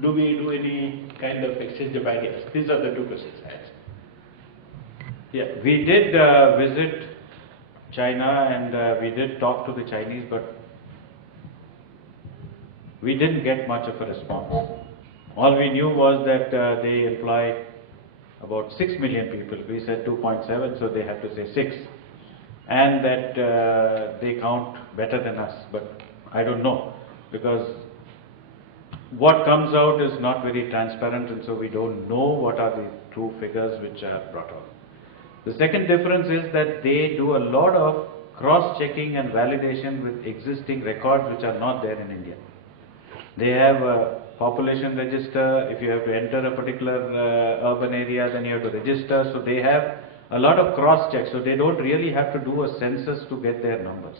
Do we do any kind of exchange of ideas? These are the two questions I asked. Yeah, we did visit China and we did talk to the Chinese, but we didn't get much of a response. All we knew was that they employ about 6 million people. We said 2.7, so they had to say 6. And that they count better than us, but I don't know, because what comes out is not very transparent, and so we don't know what are the true figures which are brought out. The second difference is that they do a lot of cross-checking and validation with existing records which are not there in India. They have a population register. If you have to enter a particular urban area, then you have to register. So they have a lot of cross-checks. So they don't really have to do a census to get their numbers,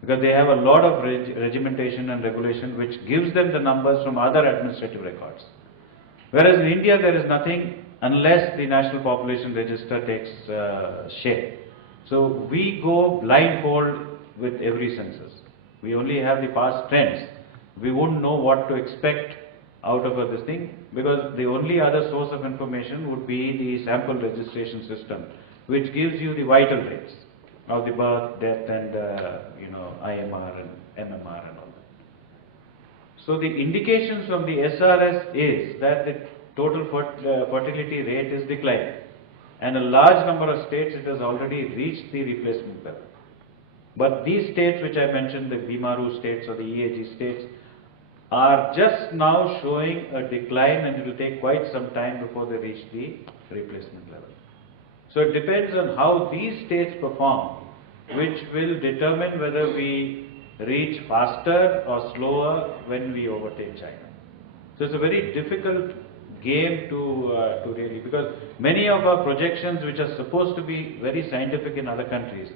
because they have a lot of regimentation and regulation which gives them the numbers from other administrative records. Whereas in India there is nothing unless the National Population Register takes shape. So we go blindfold with every census. We only have the past trends. We wouldn't know what to expect out of this thing, because the only other source of information would be the sample registration system, which gives you the vital rates of the birth, death and IMR and MMR and all that. So the indications from the SRS is that the total fertility rate is declining, and a large number of states it has already reached the replacement level. But these states which I mentioned, the Bimaru states or the EAG states, are just now showing a decline, and it will take quite some time before they reach the replacement level. So it depends on how these states perform, which will determine whether we reach faster or slower when we overtake China. So it's a very difficult game to really, because many of our projections which are supposed to be very scientific in other countries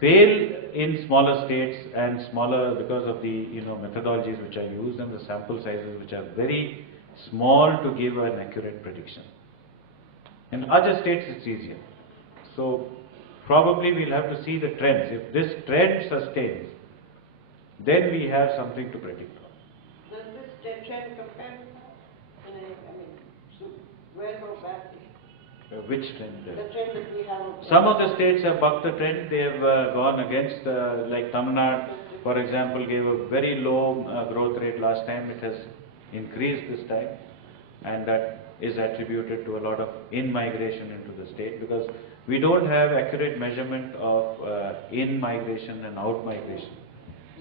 fail in smaller states and smaller because of the methodologies which are used and the sample sizes which are very small to give an accurate prediction. In other states it's easier. So probably we'll have to see the trends. If this trend sustains, then we have something to predict on. Does this trend compare well or badly? Which trend? The trend that we have. Some of the states have bucked the trend. They have gone against, like Tamil Nadu, for example, gave a very low growth rate last time. It has increased this time, and that is attributed to a lot of in-migration into the state, because we don't have accurate measurement of in-migration and out-migration.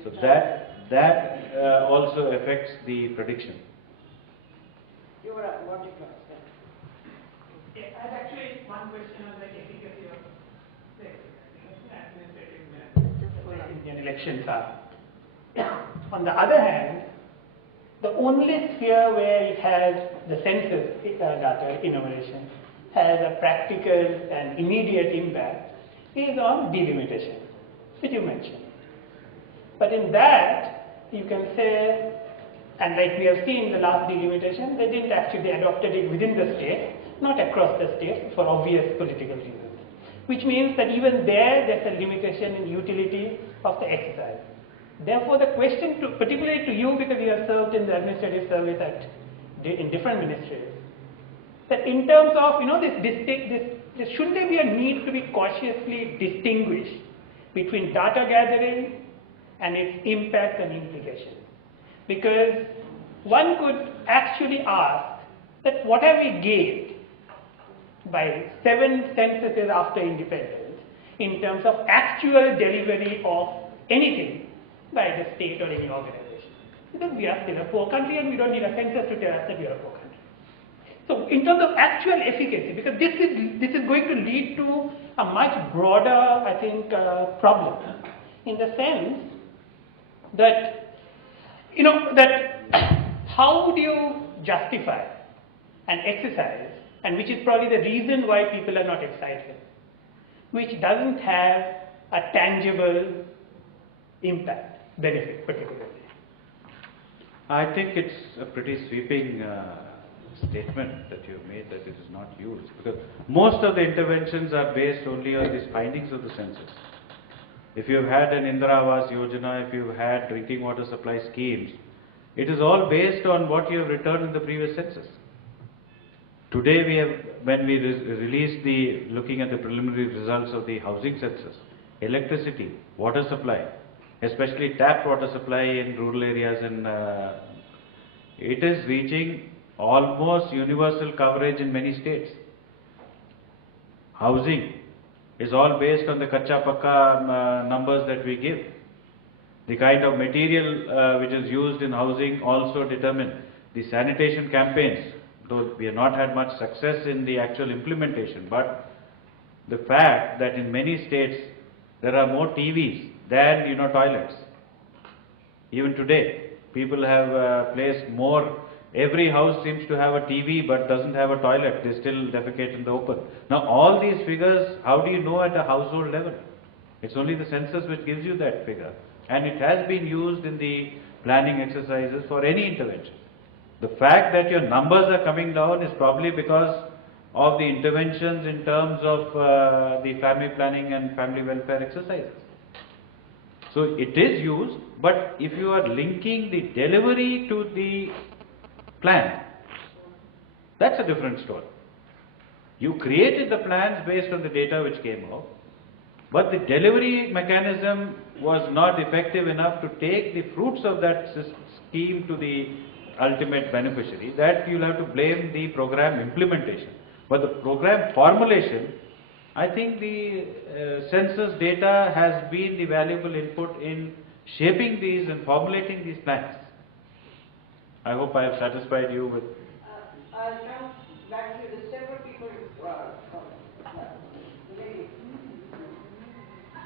So that also affects the prediction. You were wanting to ask. Yeah, I had actually one question on the efficacy of the administrative Indian elections are. On the other hand, the only sphere where it has the census data innovation has a practical and immediate impact is on delimitation, which you mentioned. But in that, you can say And like we have seen the last delimitation, they didn't actually, they adopted it within the state, not across the state for obvious political reasons. Which means that even there's a limitation in utility of the exercise. Therefore, the question, particularly to you, because you have served in the administrative service in different ministries, that in terms of, should there be a need to be cautiously distinguished between data gathering and its impact and implications? Because one could actually ask that what have we gained by 7 censuses after independence in terms of actual delivery of anything by the state or any organization? Because we are still a poor country and we don't need a census to tell us that we are a poor country. So in terms of actual efficacy, because this is going to lead to a much broader, I think, problem, in the sense that, how would you justify an exercise, and which is probably the reason why people are not excited, which doesn't have a tangible impact, benefit particularly? I think it's a pretty sweeping statement that you made, that it is not used, because most of the interventions are based only on these findings of the census. If you've had an Indira Awas Yojana, if you've had drinking water supply schemes, it is all based on what you have returned in the previous census. Today when we released looking at the preliminary results of the housing census, electricity, water supply, especially tapped water supply in rural areas, and it is reaching almost universal coverage in many states. Housing is all based on the kacha pakka numbers that we give. The kind of material which is used in housing also determine the sanitation campaigns, though we have not had much success in the actual implementation, but the fact that in many states there are more TVs than toilets. Even today, people have placed more. Every house seems to have a TV but doesn't have a toilet. They still defecate in the open. Now all these figures, how do you know at a household level? It's only the census which gives you that figure. And it has been used in the planning exercises for any intervention. The fact that your numbers are coming down is probably because of the interventions in terms of the family planning and family welfare exercises. So it is used, but if you are linking the delivery to the plan, that's a different story. You created the plans based on the data which came out, but the delivery mechanism was not effective enough to take the fruits of that scheme to the ultimate beneficiary. That you'll have to blame the program implementation. But the program formulation, I think the census data has been the valuable input in shaping these and formulating these plans. I hope I have satisfied you with. I'll come back to the several people.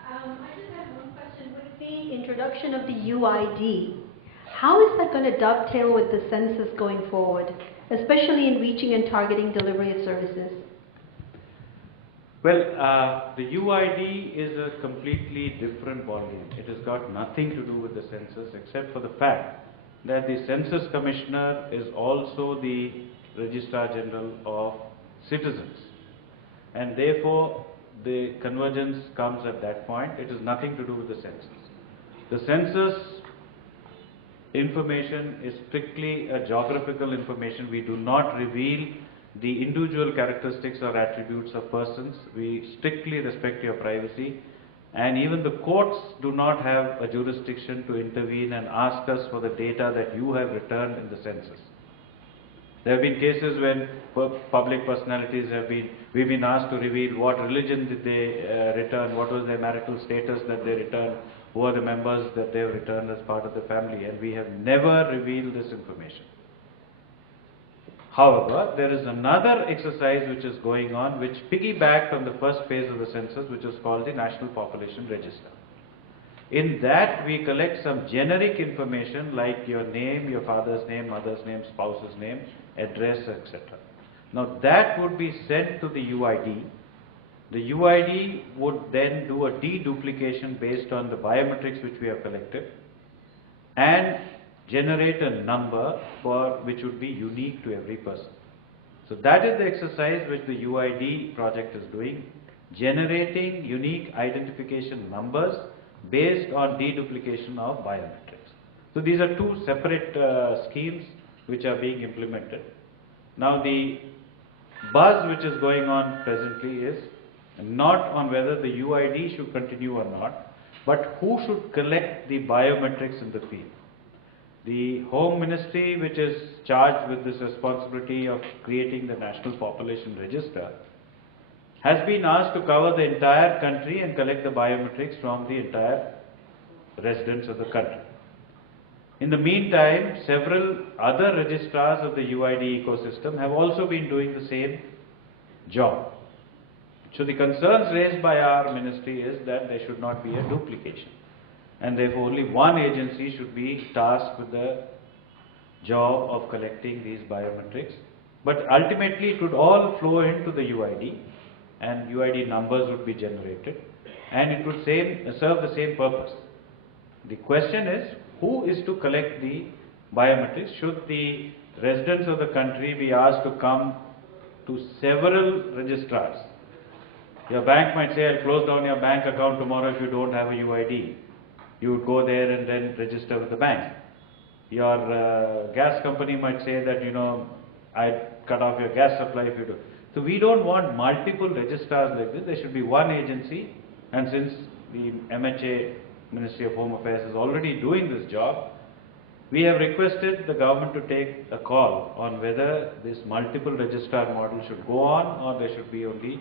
I just have one question. With the introduction of the UID, how is that going to dovetail with the census going forward, especially in reaching and targeting delivery of services? Well, the UID is a completely different ballgame. It has got nothing to do with the census except for the fact that the Census Commissioner is also the Registrar General of Citizens, and therefore the convergence comes at that point. It has nothing to do with the census. The census information is strictly a geographical information. We do not reveal the individual characteristics or attributes of persons. We strictly respect your privacy, and even the courts do not have a jurisdiction to intervene and ask us for the data that you have returned in the census. There have been cases when public personalities we've been asked to reveal what religion did they return, what was their marital status that they returned, who are the members that they have returned as part of the family, and we have never revealed this information. However, there is another exercise which is going on which piggybacked on the first phase of the census, which is called the National Population Register. In that, we collect some generic information like your name, your father's name, mother's name, spouse's name, address, etc. Now that would be sent to the UID. The UID would then do a deduplication based on the biometrics which we have collected and generate a number for which would be unique to every person. So that is the exercise which the UID project is doing, generating unique identification numbers based on deduplication of biometrics. So these are two separate schemes which are being implemented. Now the buzz which is going on presently is not on whether the UID should continue or not, but who should collect the biometrics in the field. The Home Ministry, which is charged with this responsibility of creating the National Population Register, has been asked to cover the entire country and collect the biometrics from the entire residents of the country. In the meantime, several other registrars of the UID ecosystem have also been doing the same job. So the concerns raised by our ministry is that there should not be a duplication, and therefore only one agency should be tasked with the job of collecting these biometrics. But ultimately it would all flow into the UID, and UID numbers would be generated, and it would serve the same purpose. The question is, who is to collect the biometrics? Should the residents of the country be asked to come to several registrars? Your bank might say, I'll close down your bank account tomorrow if you don't have a UID. You would go there and then register with the bank. Your gas company might say that, I cut off your gas supply if you do. So we don't want multiple registrars like this. There should be one agency, and since the MHA, Ministry of Home Affairs, is already doing this job, we have requested the government to take a call on whether this multiple registrar model should go on, or there should be only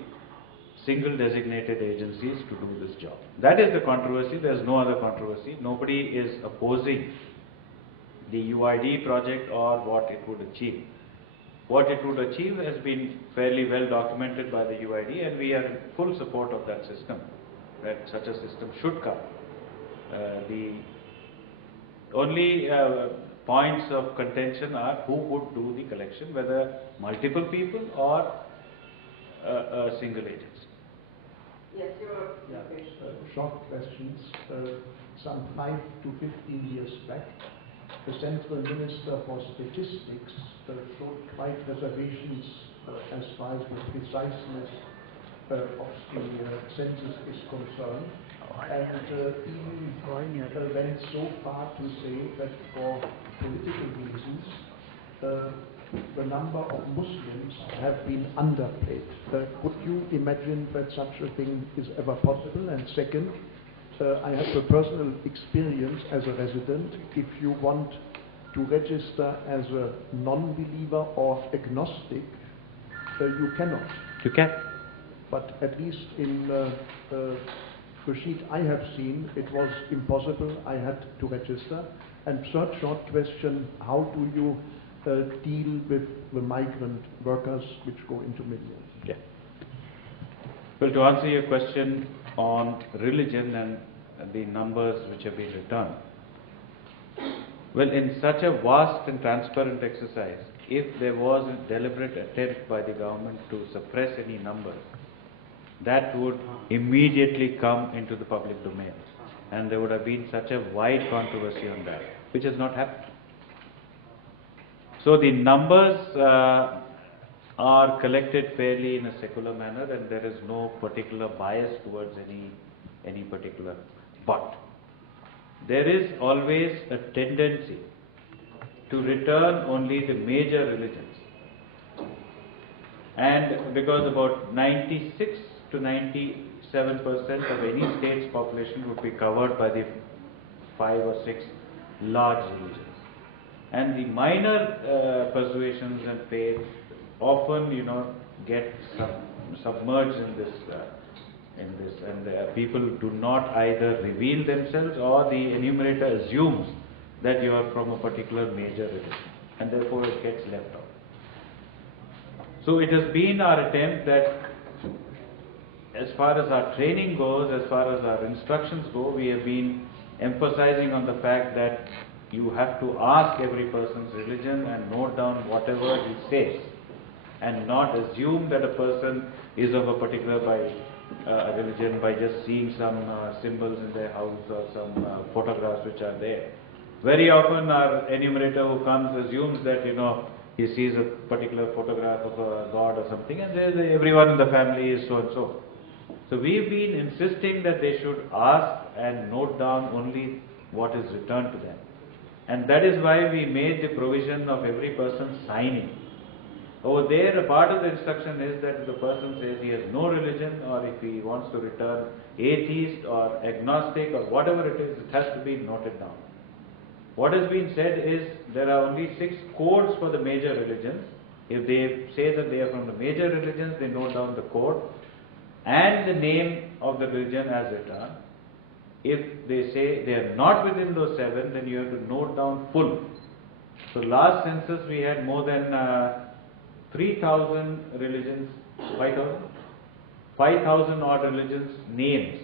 single designated agencies to do this job. That is the controversy. There is no other controversy. Nobody is opposing the UID project or what it would achieve. What it would achieve has been fairly well documented by the UID, and we are in full support of that system, that such a system should come. The only points of contention are who would do the collection, whether multiple people or a single agency. Yes, Short questions. Some 5 to 15 years back, the Central Minister for Statistics showed quite reservations as far as the preciseness of the census is concerned, and even went so far to say that for political reasons the number of Muslims have been underplayed. Could you imagine that such a thing is ever possible? And second, I have a personal experience as a resident. If you want to register as a non-believer or agnostic, you cannot. You can. But at least in the sheet I have seen, it was impossible. I had to register. And third short question, how do you deal with the migrant workers which go into millions? Yeah. Well, to answer your question on religion and the numbers which have been returned, well, in such a vast and transparent exercise, if there was a deliberate attempt by the government to suppress any numbers, that would immediately come into the public domain, and there would have been such a wide controversy on that, which has not happened. So the numbers are collected fairly in a secular manner, and there is no particular bias towards any particular. But there is always a tendency to return only the major religions, and because about 96 to 97% of any state's population would be covered by the 5 or 6 large religions. And the minor persuasions and faiths often, get submerged in this, and people do not either reveal themselves, or the enumerator assumes that you are from a particular major religion, and therefore it gets left out. So it has been our attempt that, as far as our training goes, as far as our instructions go, we have been emphasizing on the fact that you have to ask every person's religion and note down whatever he says, and not assume that a person is of a particular religion by just seeing some symbols in their house or some photographs which are there. Very often our enumerator who comes assumes that, he sees a particular photograph of a god or something and says everyone in the family is so and so. So we've been insisting that they should ask and note down only what is returned to them. And that is why we made the provision of every person signing. Over there, a part of the instruction is that if the person says he has no religion, or if he wants to return atheist or agnostic or whatever it is, it has to be noted down. What has been said is there are only 6 codes for the major religions. If they say that they are from the major religions, they note down the code and the name of the religion as returned. If they say they are not within those 7, then you have to note down full. So last census we had more than 3,000 religions, 5,000 odd religions names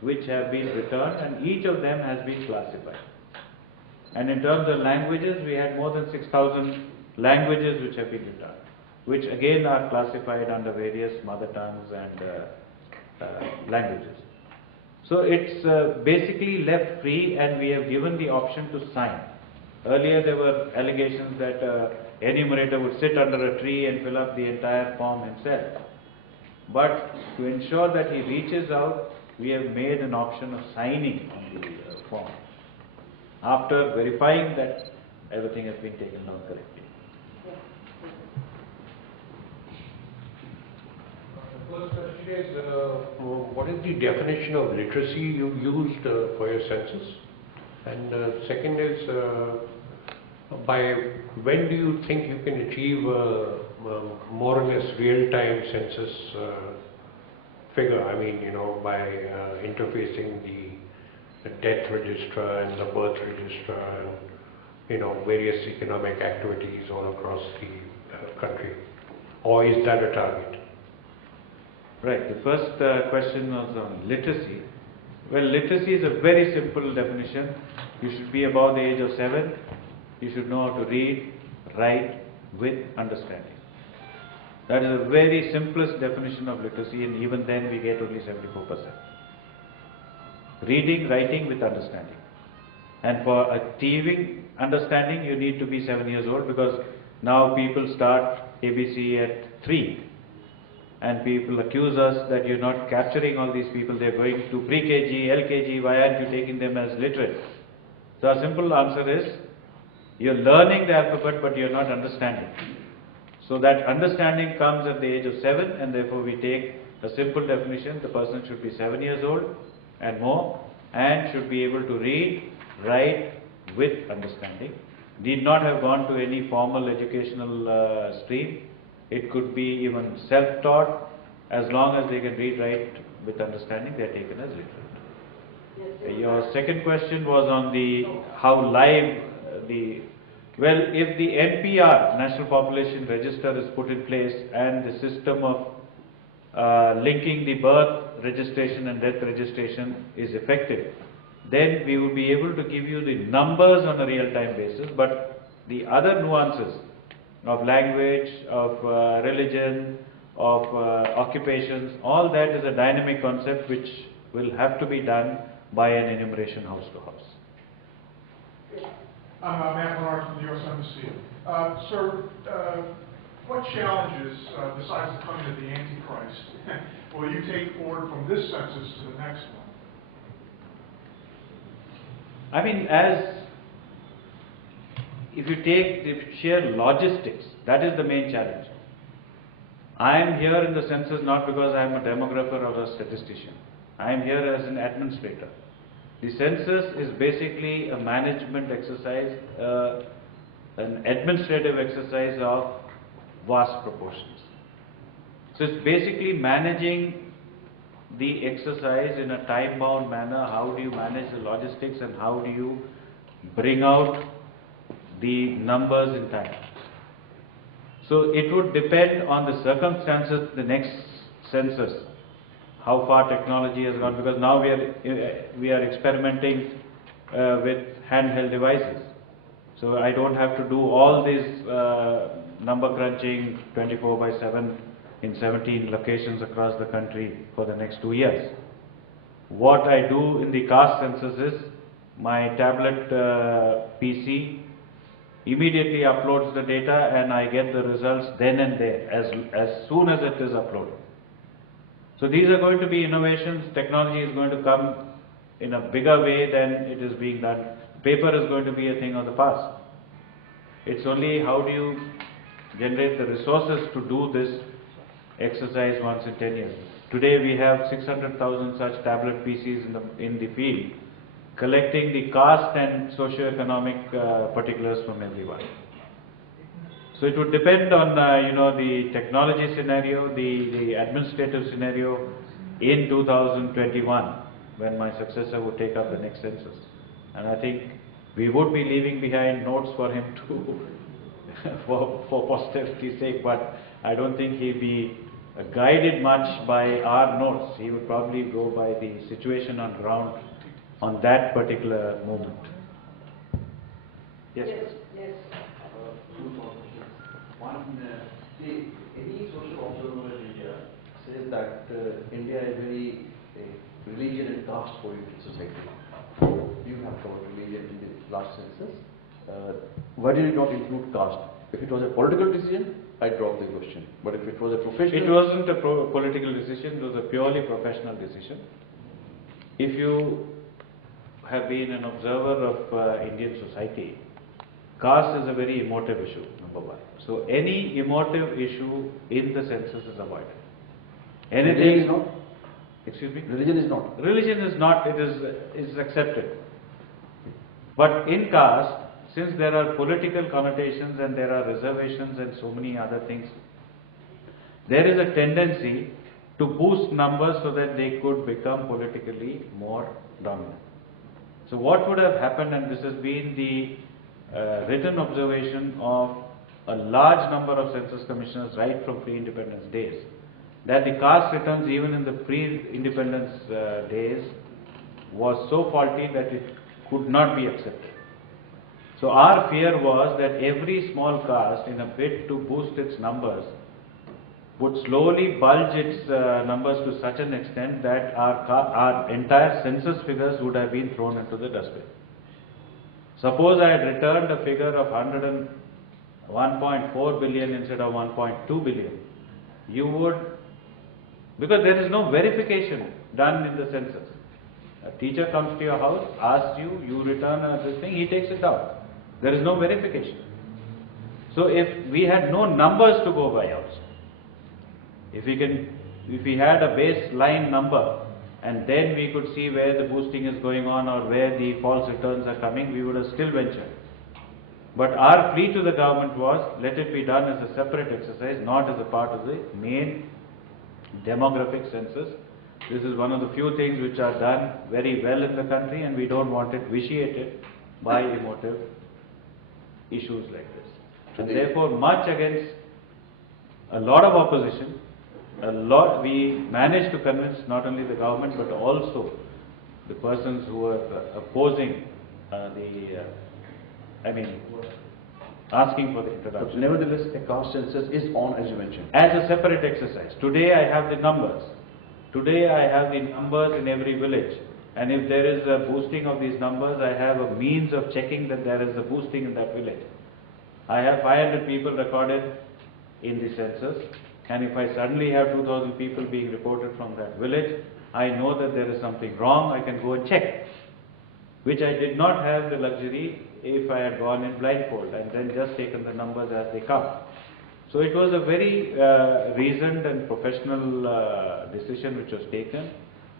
which have been returned, and each of them has been classified. And in terms of languages, we had more than 6,000 languages which have been returned, which again are classified under various mother tongues and languages. So it's basically left free, and we have given the option to sign. Earlier there were allegations that enumerator would sit under a tree and fill up the entire form himself. But to ensure that he reaches out, we have made an option of signing on the form, after verifying that everything has been taken down correctly. The first question is, what is the definition of literacy you used for your census? And second is, by when do you think you can achieve more or less real-time census figure? I mean, by interfacing the death register and the birth register and, various economic activities all across the country. Or is that a target? Right. The first question was on literacy. Well, literacy is a very simple definition. You should be above the age of 7. You should know how to read, write with understanding. That is the very simplest definition of literacy, and even then we get only 74%. Reading, writing with understanding. And for achieving understanding, you need to be 7 years old, because now people start ABC at 3. And people accuse us that you're not capturing all these people, they're going to pre-KG, LKG, why aren't you taking them as literate? So our simple answer is, you're learning the alphabet but you're not understanding. So that understanding comes at the age of 7, and therefore we take a simple definition: the person should be 7 years old and more, and should be able to read, write with understanding. Need not have gone to any formal educational stream. It could be even self-taught. As long as they can read, write with understanding, they are taken as literate. Your second question was on the how live well, if the NPR, National Population Register, is put in place, and the system of linking the birth registration and death registration is effective, then we will be able to give you the numbers on a real-time basis. But the other nuances of language, of religion, of occupations, all that is a dynamic concept which will have to be done by an enumeration house to house. I'm Matt Bernard from the U.S. Embassy. Sir, what challenges, besides the coming of the Antichrist, will you take forward from this census to the next one? I mean, if you take the sheer logistics, that is the main challenge. I am here in the census not because I am a demographer or a statistician. I am here as an administrator. The census is basically a management exercise, an administrative exercise of vast proportions. So it's basically managing the exercise in a time-bound manner. How do you manage the logistics, and how do you bring out the numbers in time? So it would depend on the circumstances, the next census, how far technology has gone, because now we are experimenting with handheld devices. So I don't have to do all this number crunching 24/7 in 17 locations across the country for the next 2 years. What I do in the caste census is, my tablet PC immediately uploads the data and I get the results then and there, as soon as it is uploaded. So these are going to be innovations. Technology is going to come in a bigger way than it is being done. Paper is going to be a thing of the past. It's only how do you generate the resources to do this exercise once in 10 years. Today we have 600,000 such tablet PCs in the field, collecting the caste and socio-economic particulars from everyone. So it would depend on the technology scenario, the administrative scenario in 2021, when my successor would take up the next census. And I think we would be leaving behind notes for him to for posterity's sake, but I don't think he'd be guided much by our notes. He would probably go by the situation on ground on that particular moment. Yes. Two more questions. One, any social observer in India says that India is very religion and caste-oriented society. You have covered religion in the last census. Why did you not include caste? If it was a political decision, I drop the question. But if it was a professional... It wasn't a political decision, it was a purely professional decision. If you have been an observer of Indian society, caste is a very emotive issue, number one. So any emotive issue in the census is avoided. Anything... Religion is not? Excuse me? Religion is not? Religion is not, it is accepted. But in caste, since there are political connotations and there are reservations and so many other things, there is a tendency to boost numbers so that they could become politically more dominant. So what would have happened, and this has been the written observation of a large number of census commissioners right from pre-independence days, that the caste returns even in the pre-independence days was so faulty that it could not be accepted. So our fear was that every small caste, in a bid to boost its numbers, would slowly bulge its numbers to such an extent that our entire census figures would have been thrown into the dustbin. Suppose I had returned a figure of 101.4 billion instead of 1.2 billion, you would, because there is no verification done in the census. A teacher comes to your house, asks you, you return this thing, he takes it out. There is no verification. So if we had no numbers to go by also, if we had a baseline number and then we could see where the boosting is going on or where the false returns are coming, we would have still ventured. But our plea to the government was, let it be done as a separate exercise, not as a part of the main demographic census. This is one of the few things which are done very well in the country, and we don't want it vitiated by emotive issues like this. And therefore, much against a lot of opposition, we managed to convince not only the government but also the persons who were opposing asking for the introduction. But nevertheless, a caste census is on, as you mentioned. As a separate exercise. Today I have the numbers. Today I have the numbers in every village. And if there is a boosting of these numbers, I have a means of checking that there is a boosting in that village. I have 500 people recorded in the census, and if I suddenly have 2,000 people being reported from that village, I know that there is something wrong, I can go and check, which I did not have the luxury if I had gone in blindfold and then just taken the numbers as they come. So it was a very reasoned and professional decision which was taken,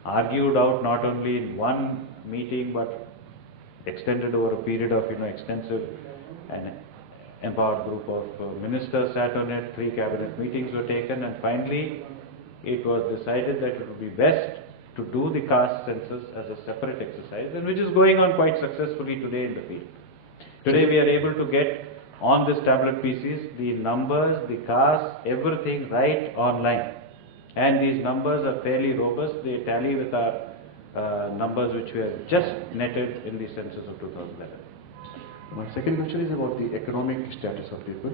argued out not only in one meeting but extended over a period of extensive and empowered group of ministers sat on it, 3 cabinet meetings were taken, and finally it was decided that it would be best to do the caste census as a separate exercise, and which is going on quite successfully today in the field. Today we are able to get on this tablet PCs the numbers, the caste, everything right online. And these numbers are fairly robust, they tally with our numbers which we have just netted in the census of 2011. My second question is about the economic status of people.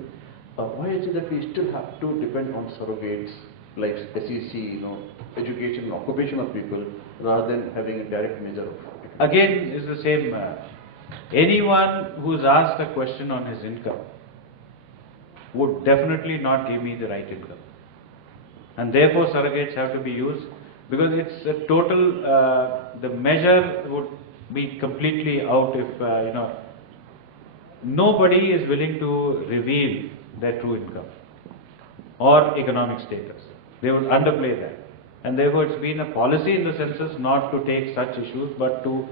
Why is it that we still have to depend on surrogates like SEC, education and occupation of people, rather than having a direct measure of it. Again, is the same. Anyone who's asked a question on his income would definitely not give me the right income. And therefore surrogates have to be used, because it's a total, the measure would be completely out if, nobody is willing to reveal their true income or economic status. They would underplay that. And therefore it's been a policy in the census not to take such issues, but to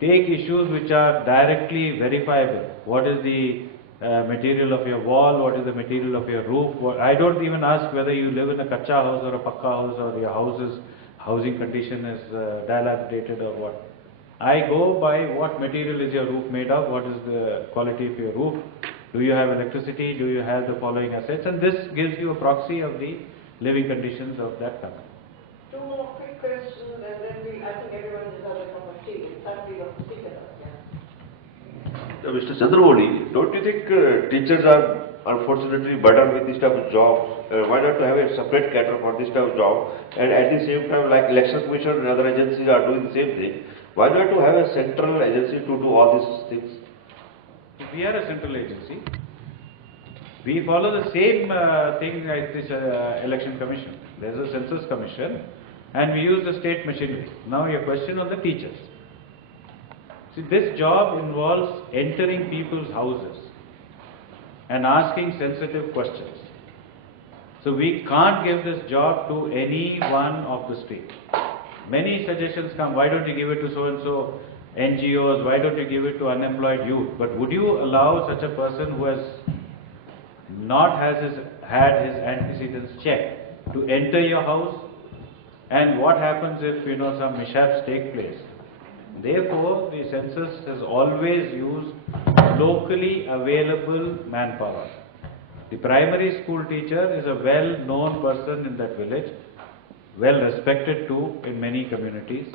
take issues which are directly verifiable. What is the material of your wall, what is the material of your roof? I don't even ask whether you live in a kacha house or a pakka house, or your housing condition is dilapidated or what. I go by what material is your roof made of, what is the quality of your roof, do you have electricity, do you have the following assets, and this gives you a proxy of the living conditions of that country. Two more quick questions, and then I think everyone deserves a cup of tea. It's time we got to speak about it. Mr. Chandramouli, don't you think teachers are unfortunately burdened with this type of job? Why not to have a separate cadre for this type of job? And at the same time, like Election Commission and other agencies are doing the same thing, why not to have a central agency to do all these things? We are a central agency. We follow the same thing as this Election Commission. There is a Census Commission, and we use the state machinery. Now your question on the teachers. See, this job involves entering people's houses and asking sensitive questions. So we can't give this job to anyone off the street. Many suggestions come, why don't you give it to so-and-so NGOs, why don't you give it to unemployed youth? But would you allow such a person who has not had his antecedents checked to enter your house? And what happens if some mishaps take place? Therefore, the census has always used locally available manpower. The primary school teacher is a well-known person in that village, well respected too in many communities,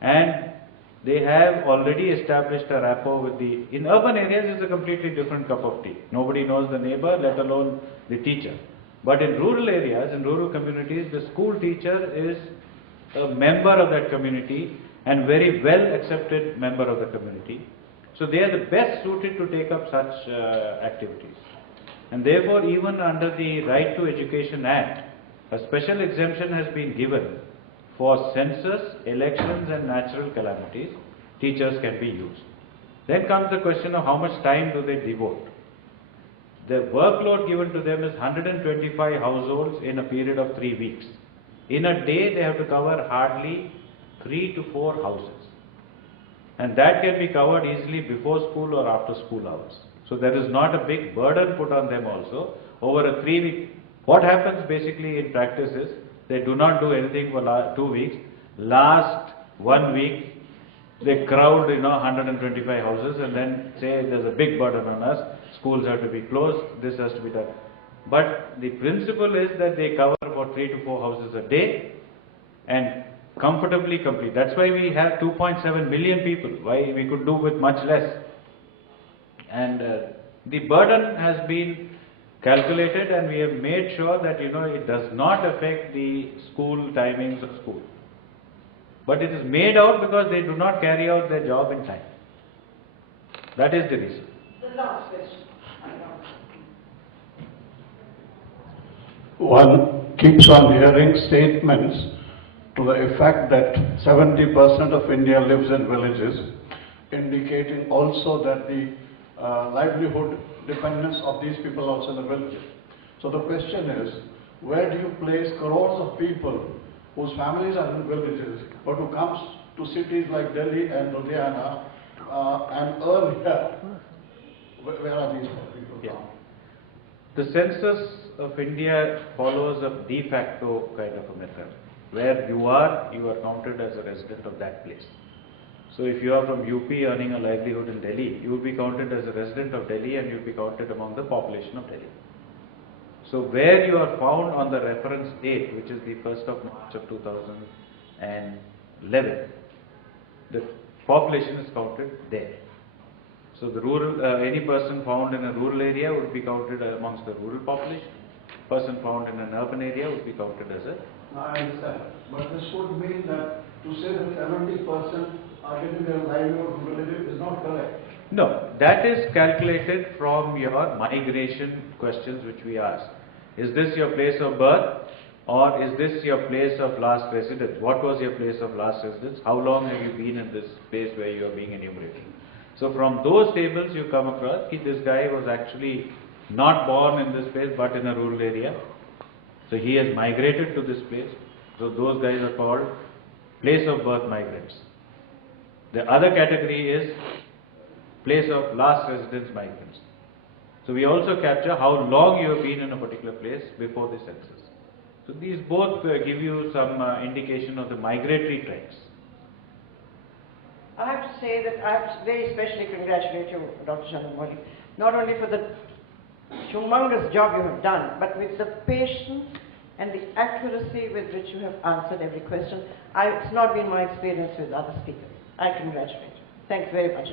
and they have already established a rapport with in urban areas it's a completely different cup of tea. Nobody knows the neighbor, let alone the teacher. But in rural areas, in rural communities, the school teacher is a member of that community and very well accepted member of the community. So they are the best suited to take up such activities. And therefore, even under the Right to Education Act, a special exemption has been given for census, elections and natural calamities. Teachers can be used. Then comes the question of how much time do they devote. The workload given to them is 125 households in a period of 3 weeks. In a day they have to cover hardly 3 to 4 houses. And that can be covered easily before school or after school hours. So there is not a big burden put on them also over a 3 week. What happens basically in practice is they do not do anything for 2 weeks. Last 1 week they crowd 125 houses and then say there's a big burden on us, schools have to be closed, this has to be done. But the principle is that they cover about 3 to 4 houses a day and comfortably complete. That's why we have 2.7 million people, why we could do with much less. And the burden has been calculated and we have made sure that it does not affect the school timings of school. But it is made out because they do not carry out their job in time. That is the reason. The last question. One keeps on hearing statements to the effect that 70% of India lives in villages, indicating also that the livelihood dependence of these people also in the villages. So the question is, where do you place crores of people whose families are in villages, but who comes to cities like Delhi and Ludhiana and earn here? Where are these people from? The census of India follows a de facto kind of a method. Where you are counted as a resident of that place. So if you are from UP earning a livelihood in Delhi, you will be counted as a resident of Delhi and you will be counted among the population of Delhi. So where you are found on the reference date, which is the 1st of March of 2011, the population is counted there. So the rural, any person found in a rural area would be counted amongst the rural population. person found in an urban area would be counted as a... No, I understand, but this would mean that to say that 70% are getting their livelihood from relative is not correct. No, that is calculated from your migration questions which we ask. Is this your place of birth or is this your place of last residence? What was your place of last residence? How long have you been in this place where you are being enumerated? So from those tables you come across, this guy was actually not born in this place but in a rural area. So he has migrated to this place. So those guys are called place of birth migrants. The other category is place of last residence migrants. So we also capture how long you have been in a particular place before the census. So these both give you some indication of the migratory trends. I have to say that I have to very especially congratulate you, Dr. Chandramouli, not only for the humongous job you have done, but with the patience and the accuracy with which you have answered every question. It's not been my experience with other speakers. I congratulate you. Thanks very much.